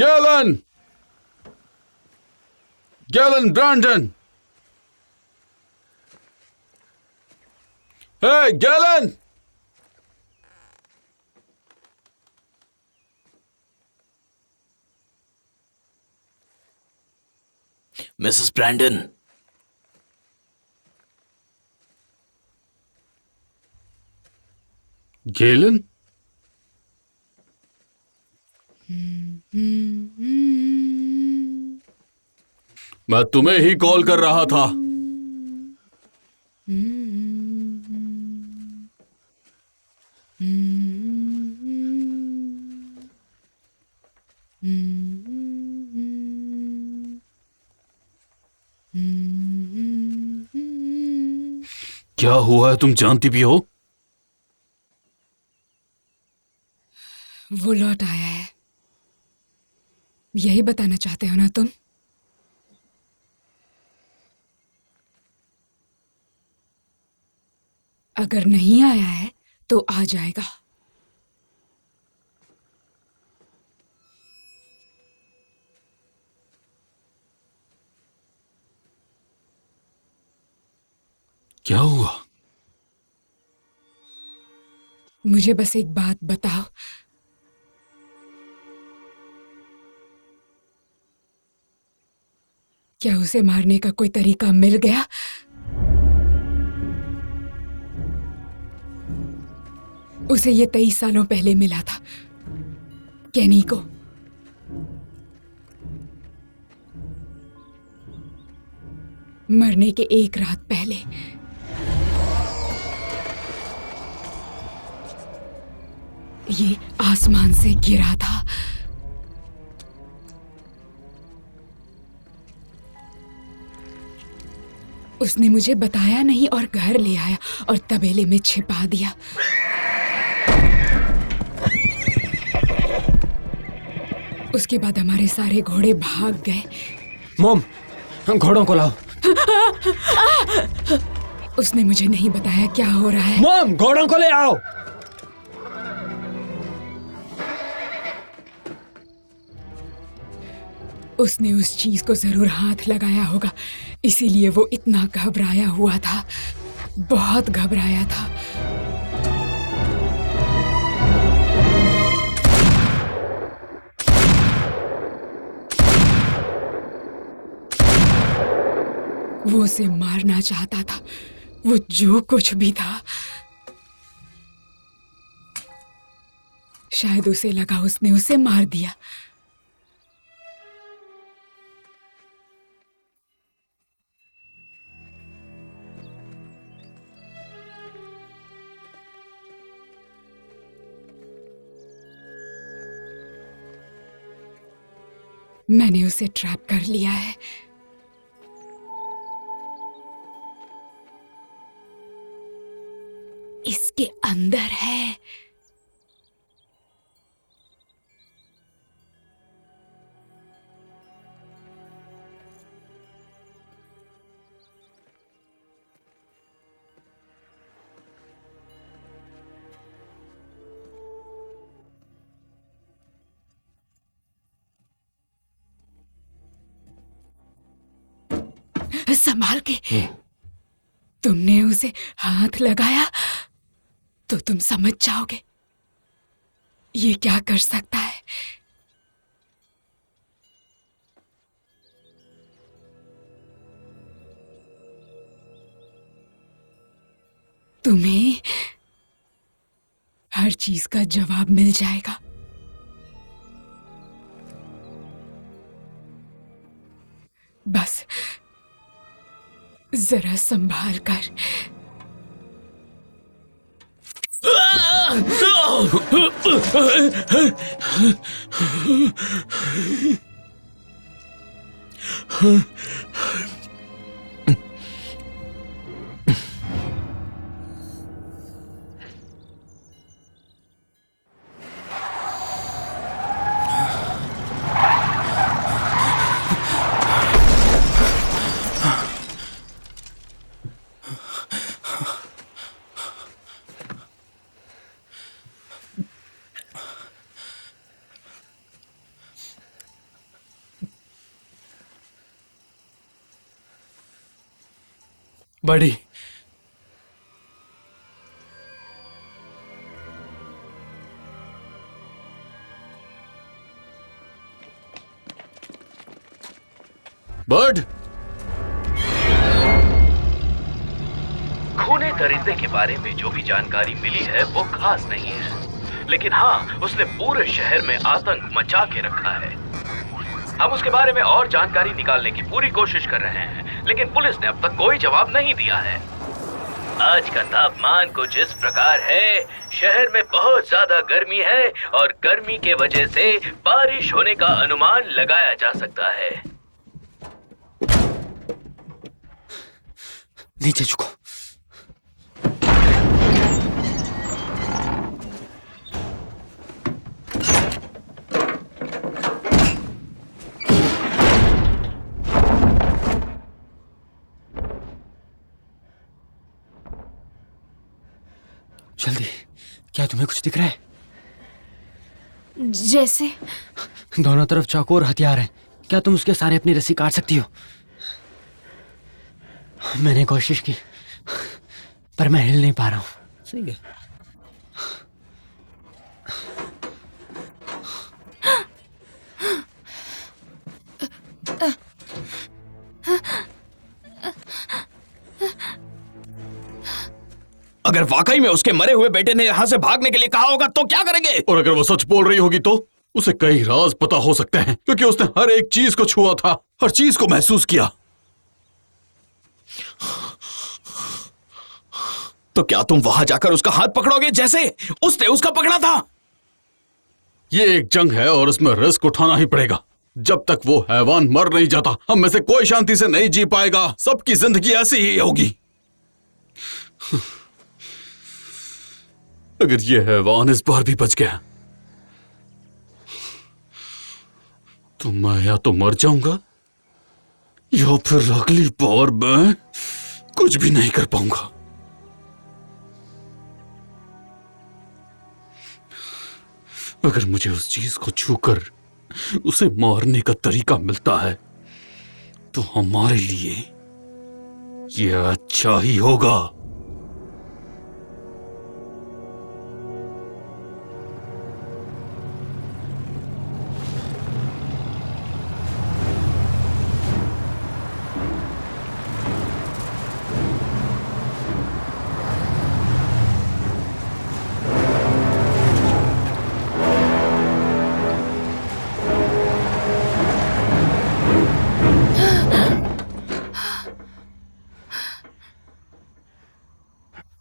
Galen! Galen Brandon! Hey Galen! Mrs Brandon, Galen? मैं तुम्हें ही कॉल कर रहा था। क्या हुआ है, तुम जानती भी हो? वो लौट आया है। यही बताना चाहते हो ना तुम? अगर नहीं आया है तो आ जाएगा। क्या हुआ? मुझे बस एक बात बताओ, क्या उसे मारने का कोई तरीका मिल गया? उसे ये 23 सालों पहले मिला था, केनी को। मरने के एक रात पहले। ये आसमान से गिरा था। उसने मुझे बताया नहीं और घर ले आया और तबेले में छिपा दिया। उसके बाद हमारे सारे घोड़े भाग गए। मॉम, घोड़ों को लाओ। उसने मुझे नहीं बताया क्या हो रहा है। मॉम, घोड़ों को ले आओ। उसने उस चीज को जरूर हाथ लगाया होगा, इसीलिए वो इतना घबराया हुआ था, बहुत घबराया था। वो उसे मारना चाहता था, वो जो कुछ भी था। शायद उसे लगा उसने उसे मार दिया। मैंने उसे ट्रैप कर लिया है। इसके अंदर है। संभाल के। तुमने उसे हाथ लगाया तो तुम समझ जाओगे ये क्या कर सकता है। तुम्हें हर चीज का जवाब मिल जाएगा। बस जरा संभाल कर। बड़ी, बर्ड, खूने दरिंदे के बारे में जो भी जानकारी मिली है वो खास नहीं है, लेकिन हाँ, उसने पूरे शहर में आतंक मचा के रखा है। हम उसके बारे में और जानकारी निकालने की पूरी कोशिश कर रहे हैं, लेकिन पुलिस ने अब तक कोई जवाब नहीं दिया है। आज का तापमान कुछ इस प्रकार है। शहर में बहुत ज्यादा गर्मी है और गर्मी के वजह से बारिश होने का अनुमान लगाया जा सकता है। नीचे झुको। जल्दी, क्या तुम्हें कुछ दिख रहा है? जैसे दोनों तरफ चाकू और हथियार हैं। क्या तुम उसके सारे अपनी रस्सी काट सकती हो? मैंने कोशिश की, पर मैं हिल नहीं पा रहा हूं। सही है। अगर वाकई में उसके मरे हुए बेटे ने यहाँ से भागने के लिए कहा होगा तो क्या करेंगे? और अगर वो सच बोल रही होगी तो उसे कई राज पता हो सकते हैं, क्योंकि उसने हर एक चीज को छुआ था, हर चीज को महसूस किया। तो क्या तुम वहां जाकर उसका हाथ पकड़ोगे जैसे उसने उसका पकड़ा था? ये एक जंग है और इसमें रिस्क उठाना ही पड़ेगा। जब तक वो हैवान मर नहीं जाता, हम में से कोई शांति से नहीं जी पाएगा। सबकी जिंदगी ऐसी ही होगी। अगर ये हैवान इस बार भी बच गया तो मैं या तो मर जाऊंगा या फिर अगली बार मैं कुछ भी नहीं कर पाऊंगा। अगर मुझे उस चीज को छूकर उसे मारने का तरीका मिलता है तो हमारे लिए यह अच्छा ही होगा।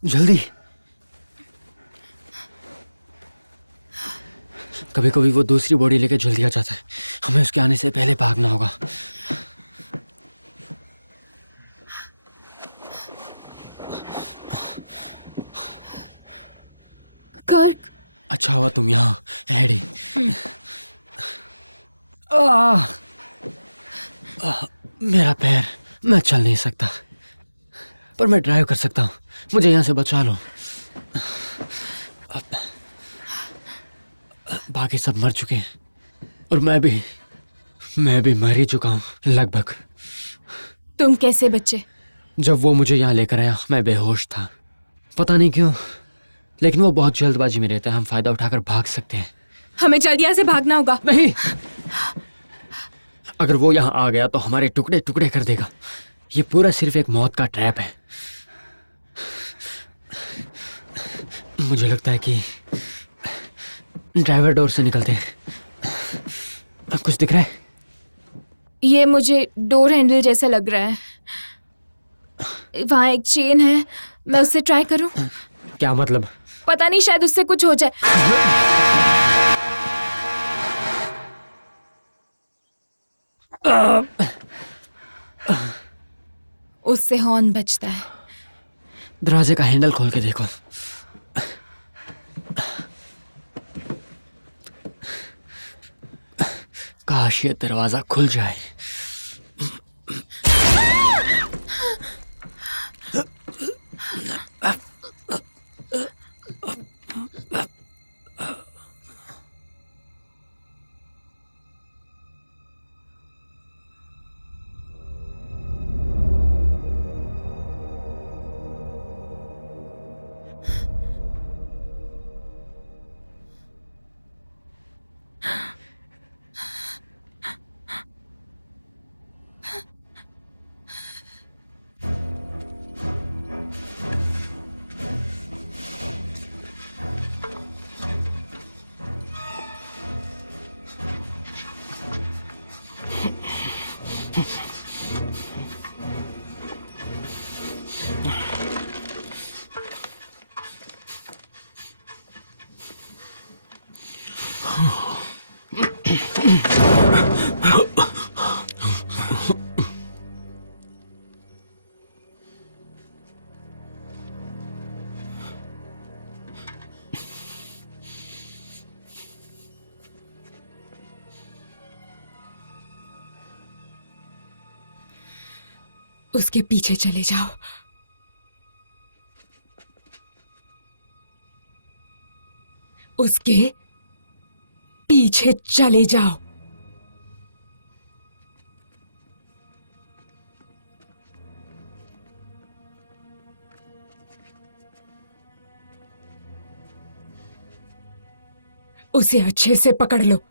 जल्दी। कभी कभी वो दूसरी बॉडी लेकर जल्दी आ जाता है। हमें उसके आने से पहले भागना होगा। कर्क, अच्छा हुआ तुम यहाँ, एडी। मेरा पैर, मैं चल नहीं सकता, पर मैं ड्राइव कर सकता हूँ। मुझे यहाँ से बचा लो। बाकी सब मर चुके हैं और मैं भी मर ही चुका हूँ लगभग। तुम कैसे बचे? जब वो मुझे यहाँ लेकर आया मैं बेहोश था, पता नहीं क्यों, लेकिन वो बहुत जल्दबाजी में रहता है। हम फायदा उठाकर भाग सकते हैं। हमें जल्दी यहाँ से भागना होगा। नहीं, अगर वो यहाँ आ गया तो हमारे टुकड़े टुकड़े कर देगा। ये पूरा सिर्फ एक मौत का ट्रैप है। मुझे लगता है कि ड्राइवर डोर से निकलते हैं। कुछ दिख रहा है? ये मुझे डोर हैंडल जैसा लग रहा है। वहाँ एक चेन है, मैं उससे ट्राई करूं? क्या मतलब? पता नहीं, शायद उससे कुछ हो जाए। उससे हॉर्न बजता है। दरवाजे का हैंडल खोल के देखो। काश ये दरवाजा खुल जाए। उसके पीछे चले जाओ। उसके पीछे चले जाओ। उसे अच्छे से पकड़ लो।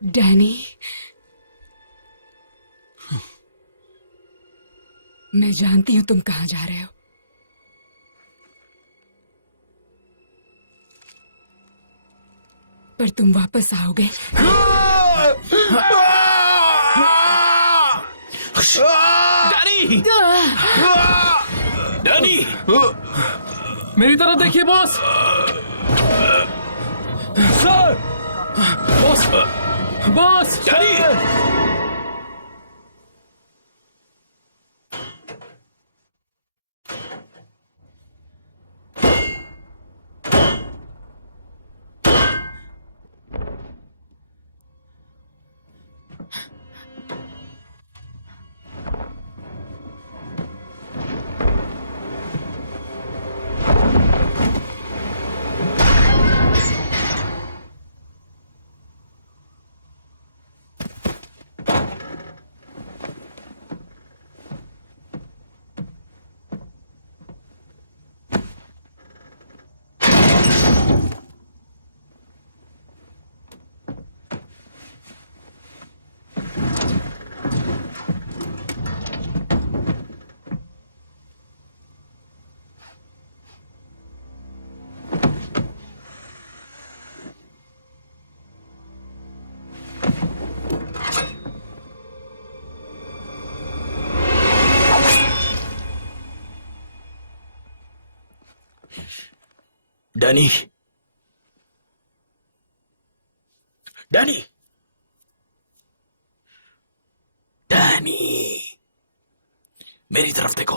डैनी, मैं जानती हूं तुम कहां जा रहे हो। पर तुम वापस आओगे। डैनी! डैनी! मेरी तरफ देखिए boss. Sir! Boss! Boss! Danny! Danny! Danny! Danny! मेरी तरफ देखो।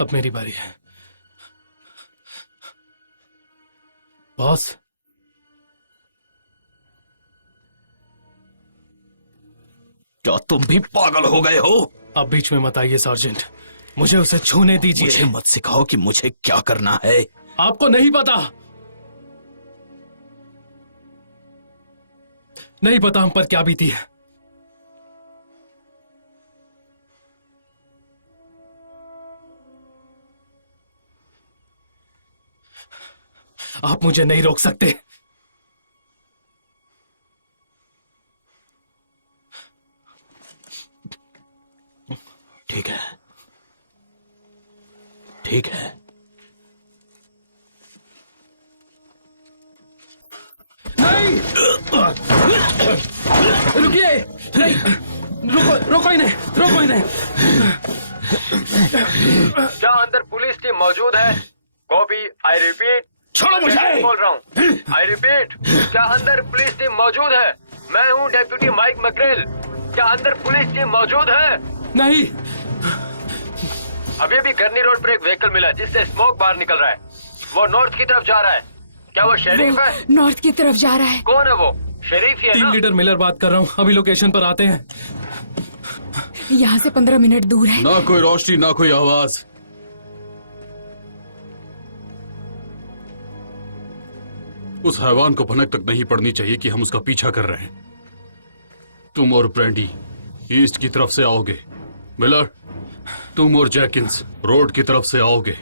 अब मेरी बारी है। बॉस, क्या तुम भी पागल हो गए हो? अब बीच में मत आइए सार्जेंट, मुझे उसे छूने दीजिए। मुझे मत सिखाओ कि मुझे क्या करना है। आपको नहीं पता, नहीं पता हम पर क्या बीती है। आप मुझे नहीं रोक सकते। ठीक है, ठीक है। नहीं! रुकिए! नहीं! रोको इन्हें! रोको इन्हें! क्या अंदर पुलिस टीम मौजूद है? कॉपी। I repeat. छोड़ो मुझे! बोल रहा हूँ। आई रिपीट, क्या अंदर पुलिस टीम मौजूद है? मैं हूँ डेप्यूटी माइक मैक्रेल। क्या अंदर पुलिस टीम मौजूद है? नहीं! अभी अभी गर्नी रोड पर एक व्हीकल मिला जिससे स्मोक बाहर निकल रहा है। वो नॉर्थ की तरफ जा रहा है। क्या वो शेरीफ है? नॉर्थ की तरफ जा रहा है। कौन है वो? शेरीफ ही है टीम ना? लीडर मिलर बात कर रहा हूँ। अभी लोकेशन पर आते हैं। यहाँ से 15 मिनट दूर है। ना कोई रोशनी, ना कोई आवाज। उस हैवान को भनक तक नहीं पड़नी चाहिए कि हम उसका पीछा कर रहे हैं। तुम और ब्रैंडी ईस्ट की तरफ से आओगे। मिलर, तुम और जैकिंस रोड की तरफ से आओगे।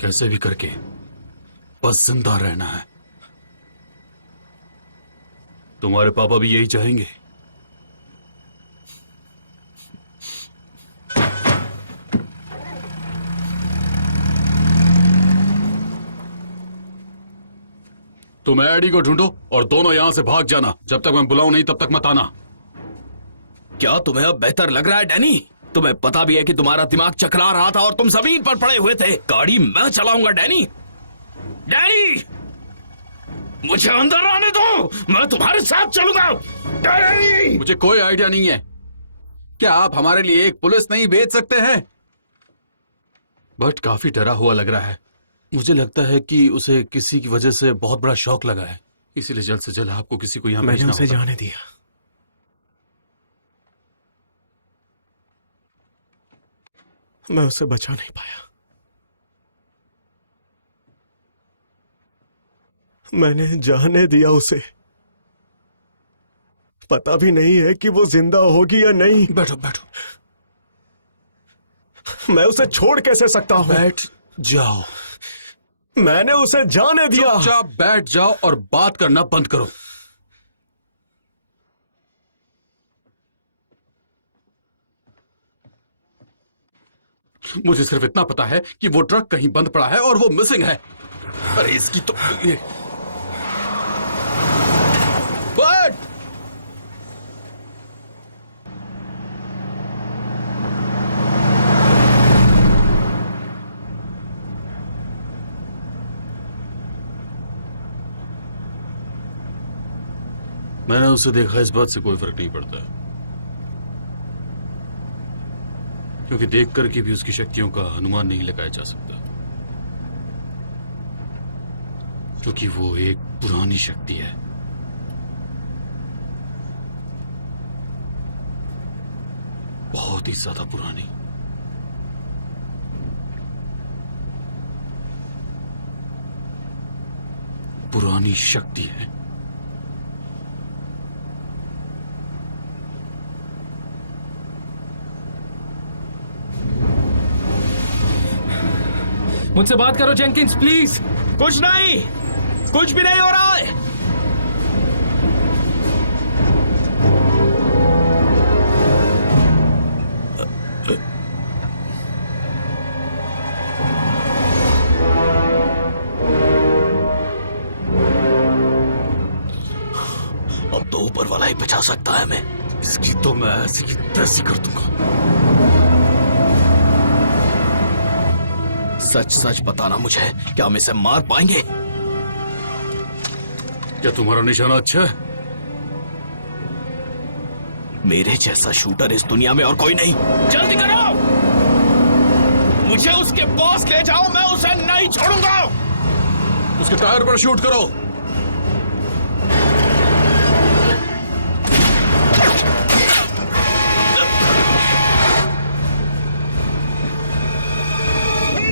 कैसे भी करके बस जिंदा रहना है। तुम्हारे पापा भी यही चाहेंगे। तुम एडी को ढूंढो और दोनों यहां से भाग जाना। जब तक मैं बुलाऊं नहीं तब तक मत आना। क्या तुम्हें अब बेहतर लग रहा है डैनी? तुम्हें पता भी है कि तुम्हारा दिमाग चकरा रहा था और तुम जमीन पर पड़े हुए थे। गाड़ी मैं चलाऊंगा डैनी। डैनी, मुझे अंदर आने दो, मैं तुम्हारे साथ चलूंगा। डैनी! मुझे कोई आइडिया नहीं है। क्या आप हमारे लिए एक पुलिस नहीं भेज सकते हैं? बट काफी डरा हुआ लग रहा है। मुझे लगता है कि उसे किसी की वजह से बहुत बड़ा शौक लगा है, इसीलिए जल्द से जल्द आपको किसी को यहाँ मैंने भेजना उसे होगा। जाने दिया। मैं उसे बचा नहीं पाया। मैंने जाने दिया उसे। पता भी नहीं है कि वो जिंदा होगी या नहीं। बैठो बैठो। मैं उसे छोड़ कैसे सकता हूं? बैठ जाओ। मैंने उसे जाने दिया। चुपचाप बैठ जाओ और बात करना बंद करो। मुझे सिर्फ इतना पता है कि वो ट्रक कहीं बंद पड़ा है और वो मिसिंग है। अरे इसकी तो बैठ! मैंने उसे देखा, इस बात से कोई फर्क नहीं पड़ता, क्योंकि देख करके भी उसकी शक्तियों का अनुमान नहीं लगाया जा सकता, क्योंकि वो एक पुरानी शक्ति है। बहुत ही ज्यादा पुरानी। पुरानी शक्ति है। मुझसे बात करो जेंकिंस, प्लीज। कुछ नहीं, कुछ भी नहीं हो रहा है। अब तो ऊपर वाला ही बचा सकता है। मैं इसकी तो मैं ऐसी की तैसी कर दूंगा। सच सच बताना मुझे, क्या हम इसे मार पाएंगे? क्या तुम्हारा निशाना अच्छा है? मेरे जैसा शूटर इस दुनिया में और कोई नहीं। जल्दी करो, मुझे उसके पास ले जाओ, मैं उसे नहीं छोड़ूंगा। उसके टायर पर शूट करो।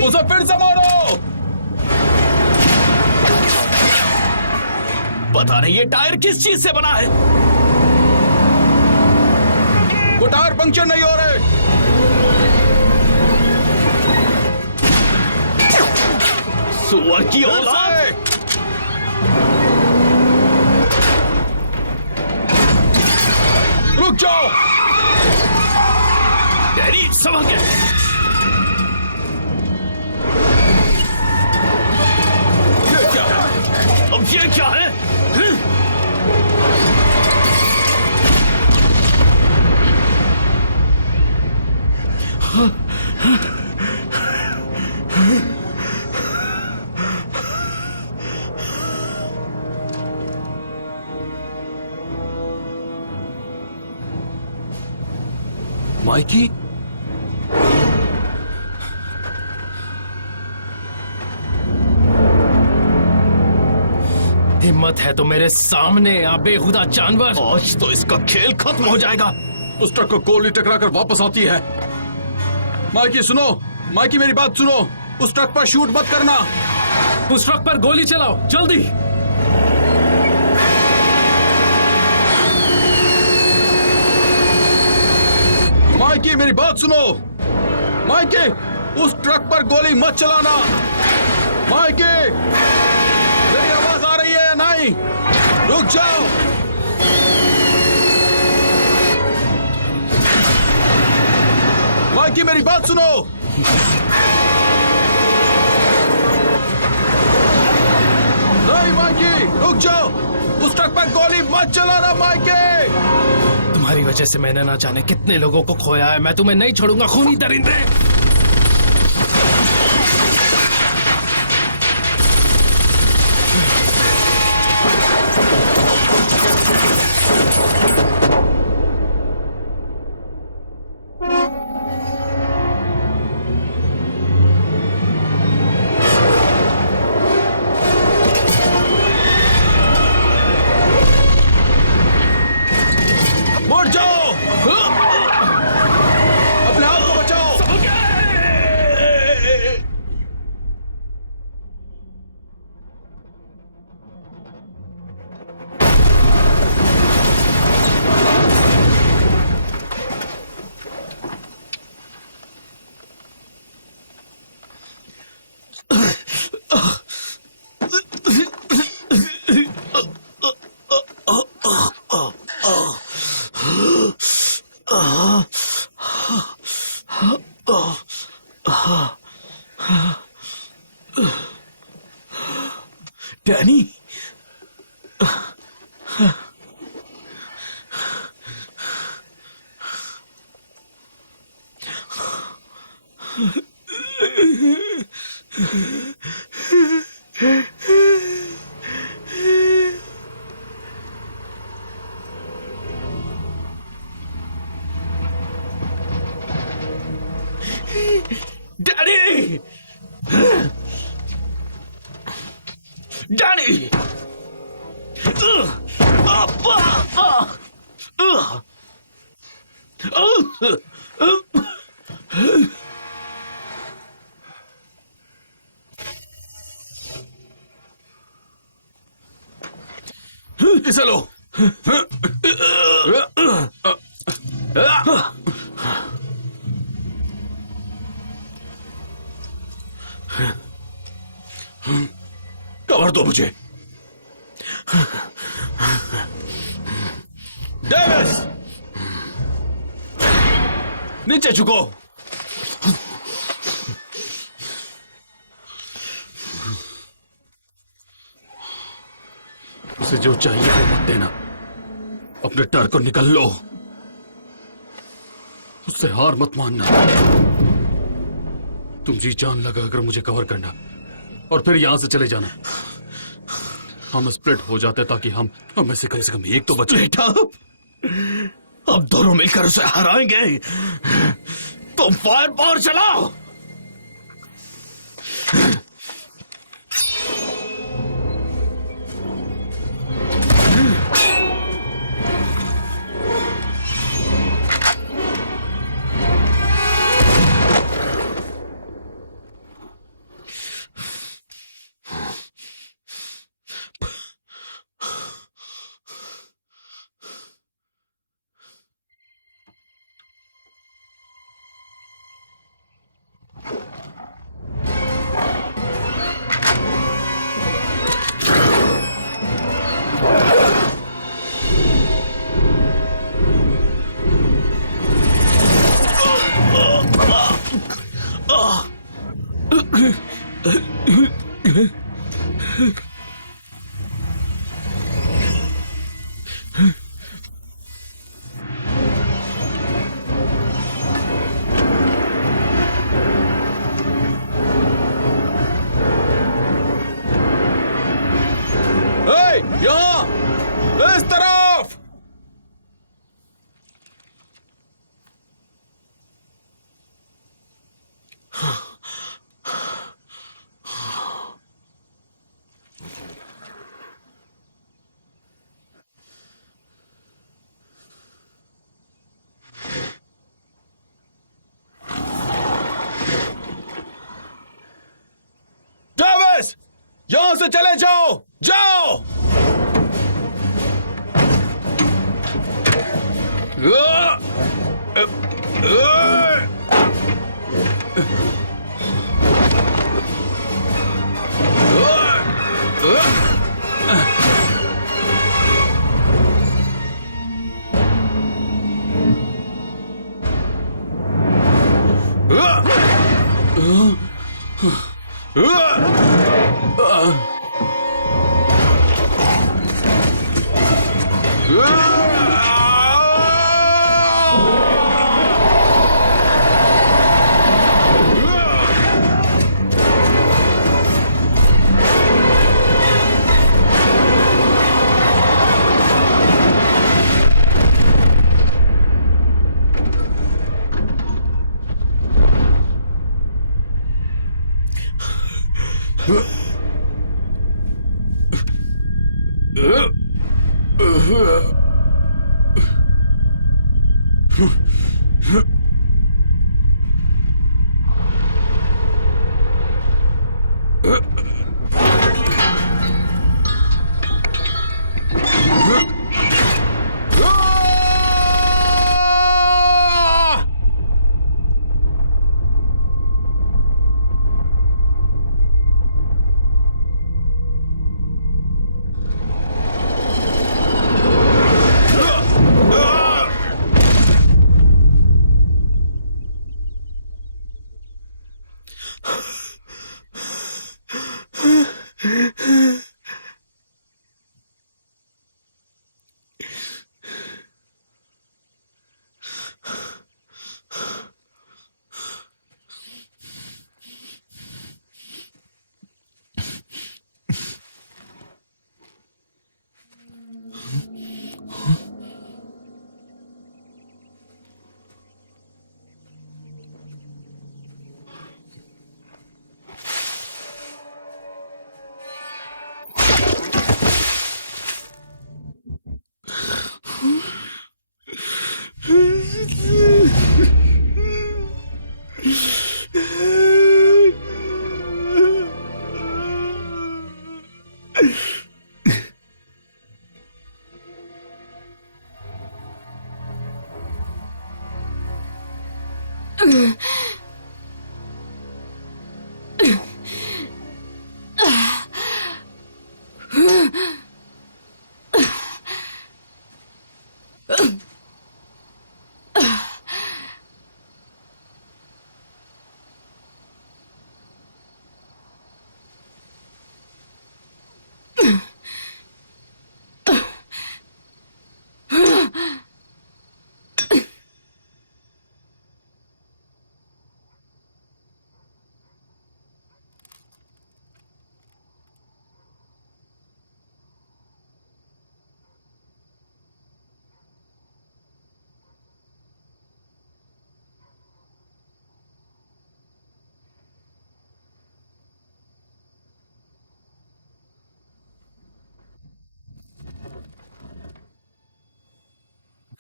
उसे फिर से मारो। पता नहीं ये टायर किस चीज से बना है। वो टायर पंक्चर नहीं हो रहे। सुअर की औलाद। रुक जाओ। डैडी संभल के। ये क्या है? अब ये क्या है? माइकी? हिम्मत है तो मेरे सामने आ बेहुदा जानवर। आज तो इसका खेल खत्म हो जाएगा। उस ट्रक को गोली टकरा कर वापस आती है। माइकी सुनो, माइकी मेरी बात सुनो, उस ट्रक पर शूट मत करना। उस ट्रक पर गोली चलाओ जल्दी। माइकी मेरी बात सुनो, माइकी उस ट्रक पर गोली मत चलाना। माइकी मेरी आवाज आ रही है या नहीं? रुक जाओ। माइकी मेरी बात सुनो। नहीं माइकी रुक जाओ, उस ट्रक पर गोली मत चलाना माइकी। तुम्हारी वजह से मैंने ना जाने कितने लोगों को खोया है। मैं तुम्हें नहीं छोड़ूंगा खूनी दरिंदे। मर जाओ, अपने आप को बचाओ। डैनी, डैनी, डैनी, इसे लो। कवर दो मुझे। डेविस, नीचे झुको। उसे जो चाहिए वो मत देना, अपने डर को निकल लो, उससे हार मत मानना। तुम जी जान लगा अगर मुझे कवर करना और फिर यहां से चले जाना। हम स्प्लिट हो जाते ताकि हम में से कम एक तो बचे। अब दोनों मिलकर उसे हराएंगे। तुम फायर पावर चलाओ। यहां से चले जाओ, जाओ।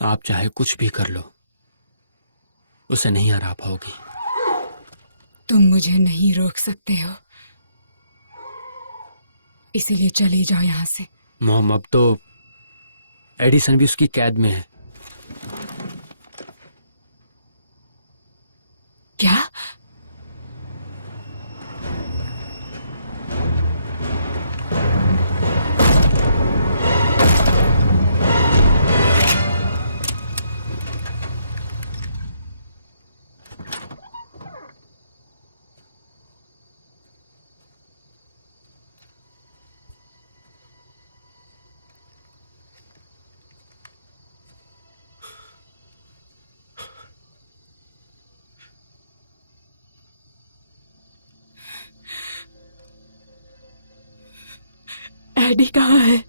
आप चाहे कुछ भी कर लो, उसे नहीं हरा पाओगी। तुम मुझे नहीं रोक सकते हो, इसीलिए चले जाओ यहां से। मॉम, अब तो एडिसन भी उसकी कैद में है। क्या? एडी कहाँ है?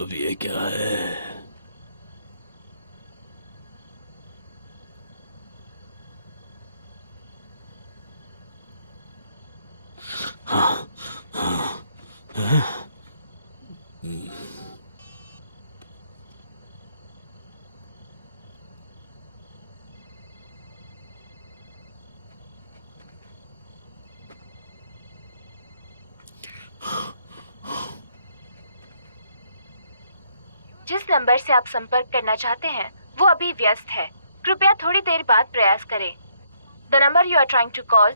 अब ये क्या है? जिस नंबर से आप संपर्क करना चाहते हैं वो अभी व्यस्त है। कृपया थोड़ी देर बाद प्रयास करें। The number you are trying to call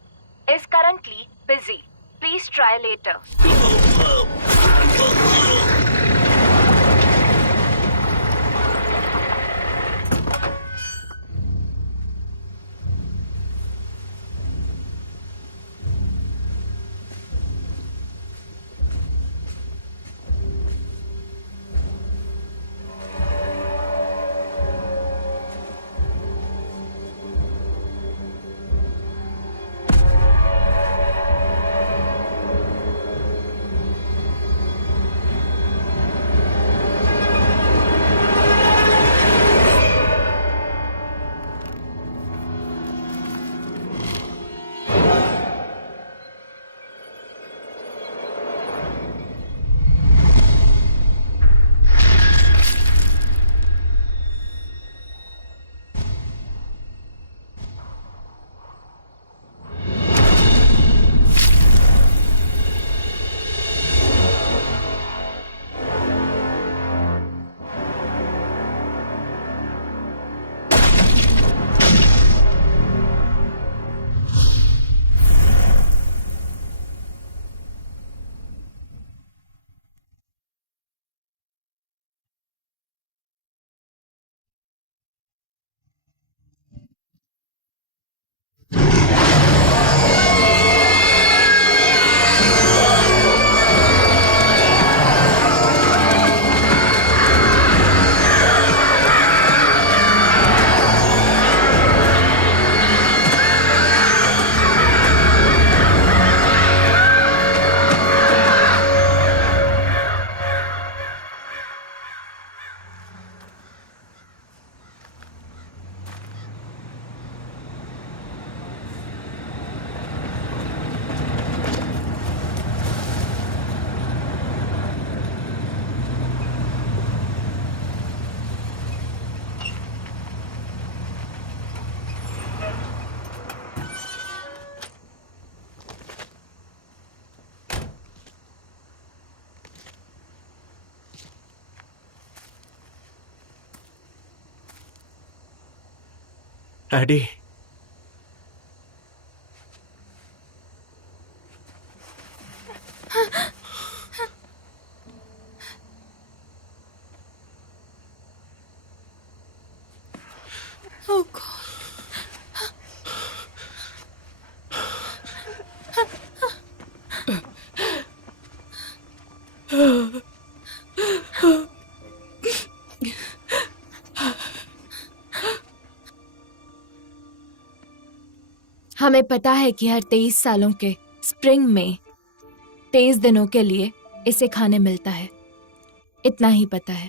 is currently busy. Please try later. Eddie, Oh God. हमें पता है कि हर 23 सालों के स्प्रिंग में 23 दिनों के लिए इसे खाने मिलता है। इतना ही पता है।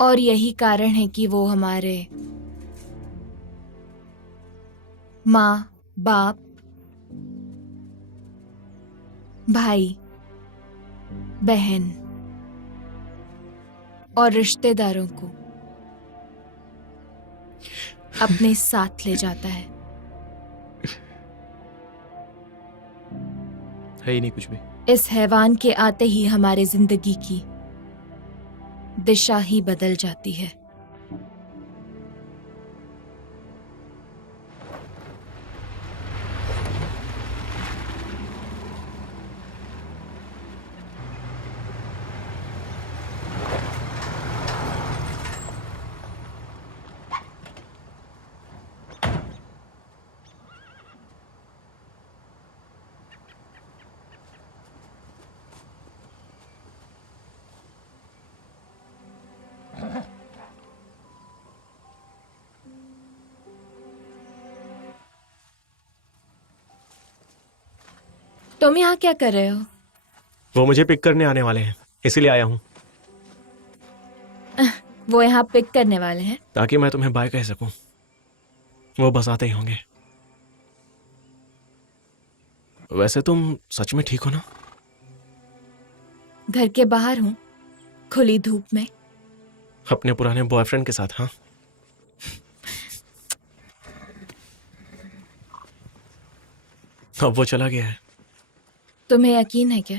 और यही कारण है कि वो हमारे माँ, बाप, भाई, बहन और रिश्तेदारों को अपने साथ ले जाता है ही नहीं कुछ भी। इस हैवान के आते ही हमारी जिंदगी की दिशा ही बदल जाती है। तुम यहाँ क्या कर रहे हो? वो मुझे पिक करने आने वाले हैं, इसीलिए आया हूँ, वो यहाँ पिक करने वाले हैं? ताकि मैं तुम्हें बाय कह सकूं। वो बस आते ही होंगे। वैसे तुम सच में ठीक हो ना? घर के बाहर हूँ, खुली धूप में। अपने पुराने बॉयफ्रेंड के साथ? हाँ। अब वो चला गया है। तुम्हें यकीन है क्या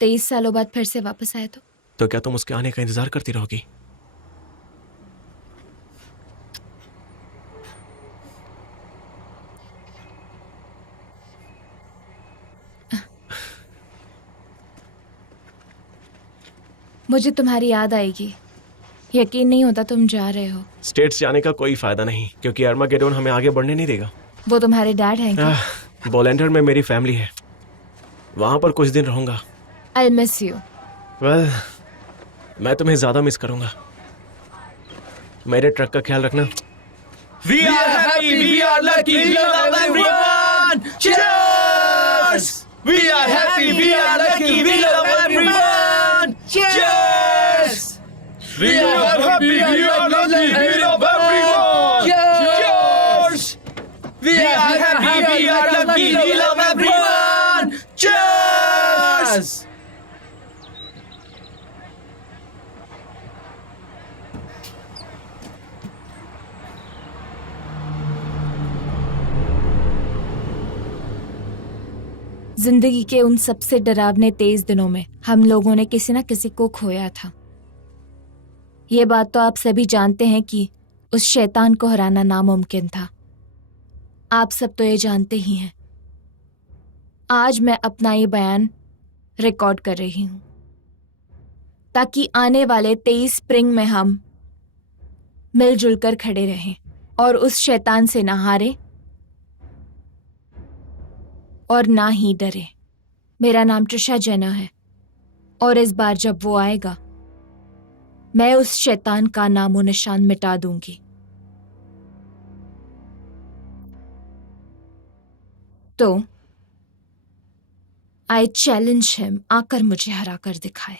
23 सालों बाद फिर से वापस आए तो क्या तुम उसके आने का इंतजार करती रहोगी? मुझे तुम्हारी याद आएगी। यकीन नहीं होता तुम जा रहे हो। स्टेट्स जाने का कोई फायदा नहीं, क्योंकि आर्मागेडोन हमें आगे बढ़ने नहीं देगा। वो तुम्हारे डैड हैं क्या? बोलेंडर में मेरी फैमिली है, वहां पर कुछ दिन रहूंगा। I'll miss you. वेल, मैं तुम्हें ज्यादा मिस करूंगा। मेरे ट्रक का ख्याल रखना। We are happy, we are lucky, we love everyone. Cheers! We are happy, we are lucky, we love everyone. Cheers! We are happy, we are lucky, we love everyone. Cheers! We are happy, we are lucky, we love everyone. Cheers! जिंदगी के उन सबसे डरावने तेज दिनों में हम लोगों ने किसी न किसी को खोया था। ये बात तो आप सभी जानते हैं कि उस शैतान को हराना नामुमकिन था। आप सब तो ये जानते ही हैं। आज मैं अपना ये बयान रिकॉर्ड कर रही हूं ताकि आने वाले 23 स्प्रिंग में हम मिलजुल कर खड़े रहें और उस शैतान से ना हारे और ना ही डरे। मेरा नाम ट्रिशा जेनर है और इस बार जब वो आएगा मैं उस शैतान का नामो निशान मिटा दूंगी। तो आई चैलेंज हिम, आकर मुझे हरा कर दिखाए।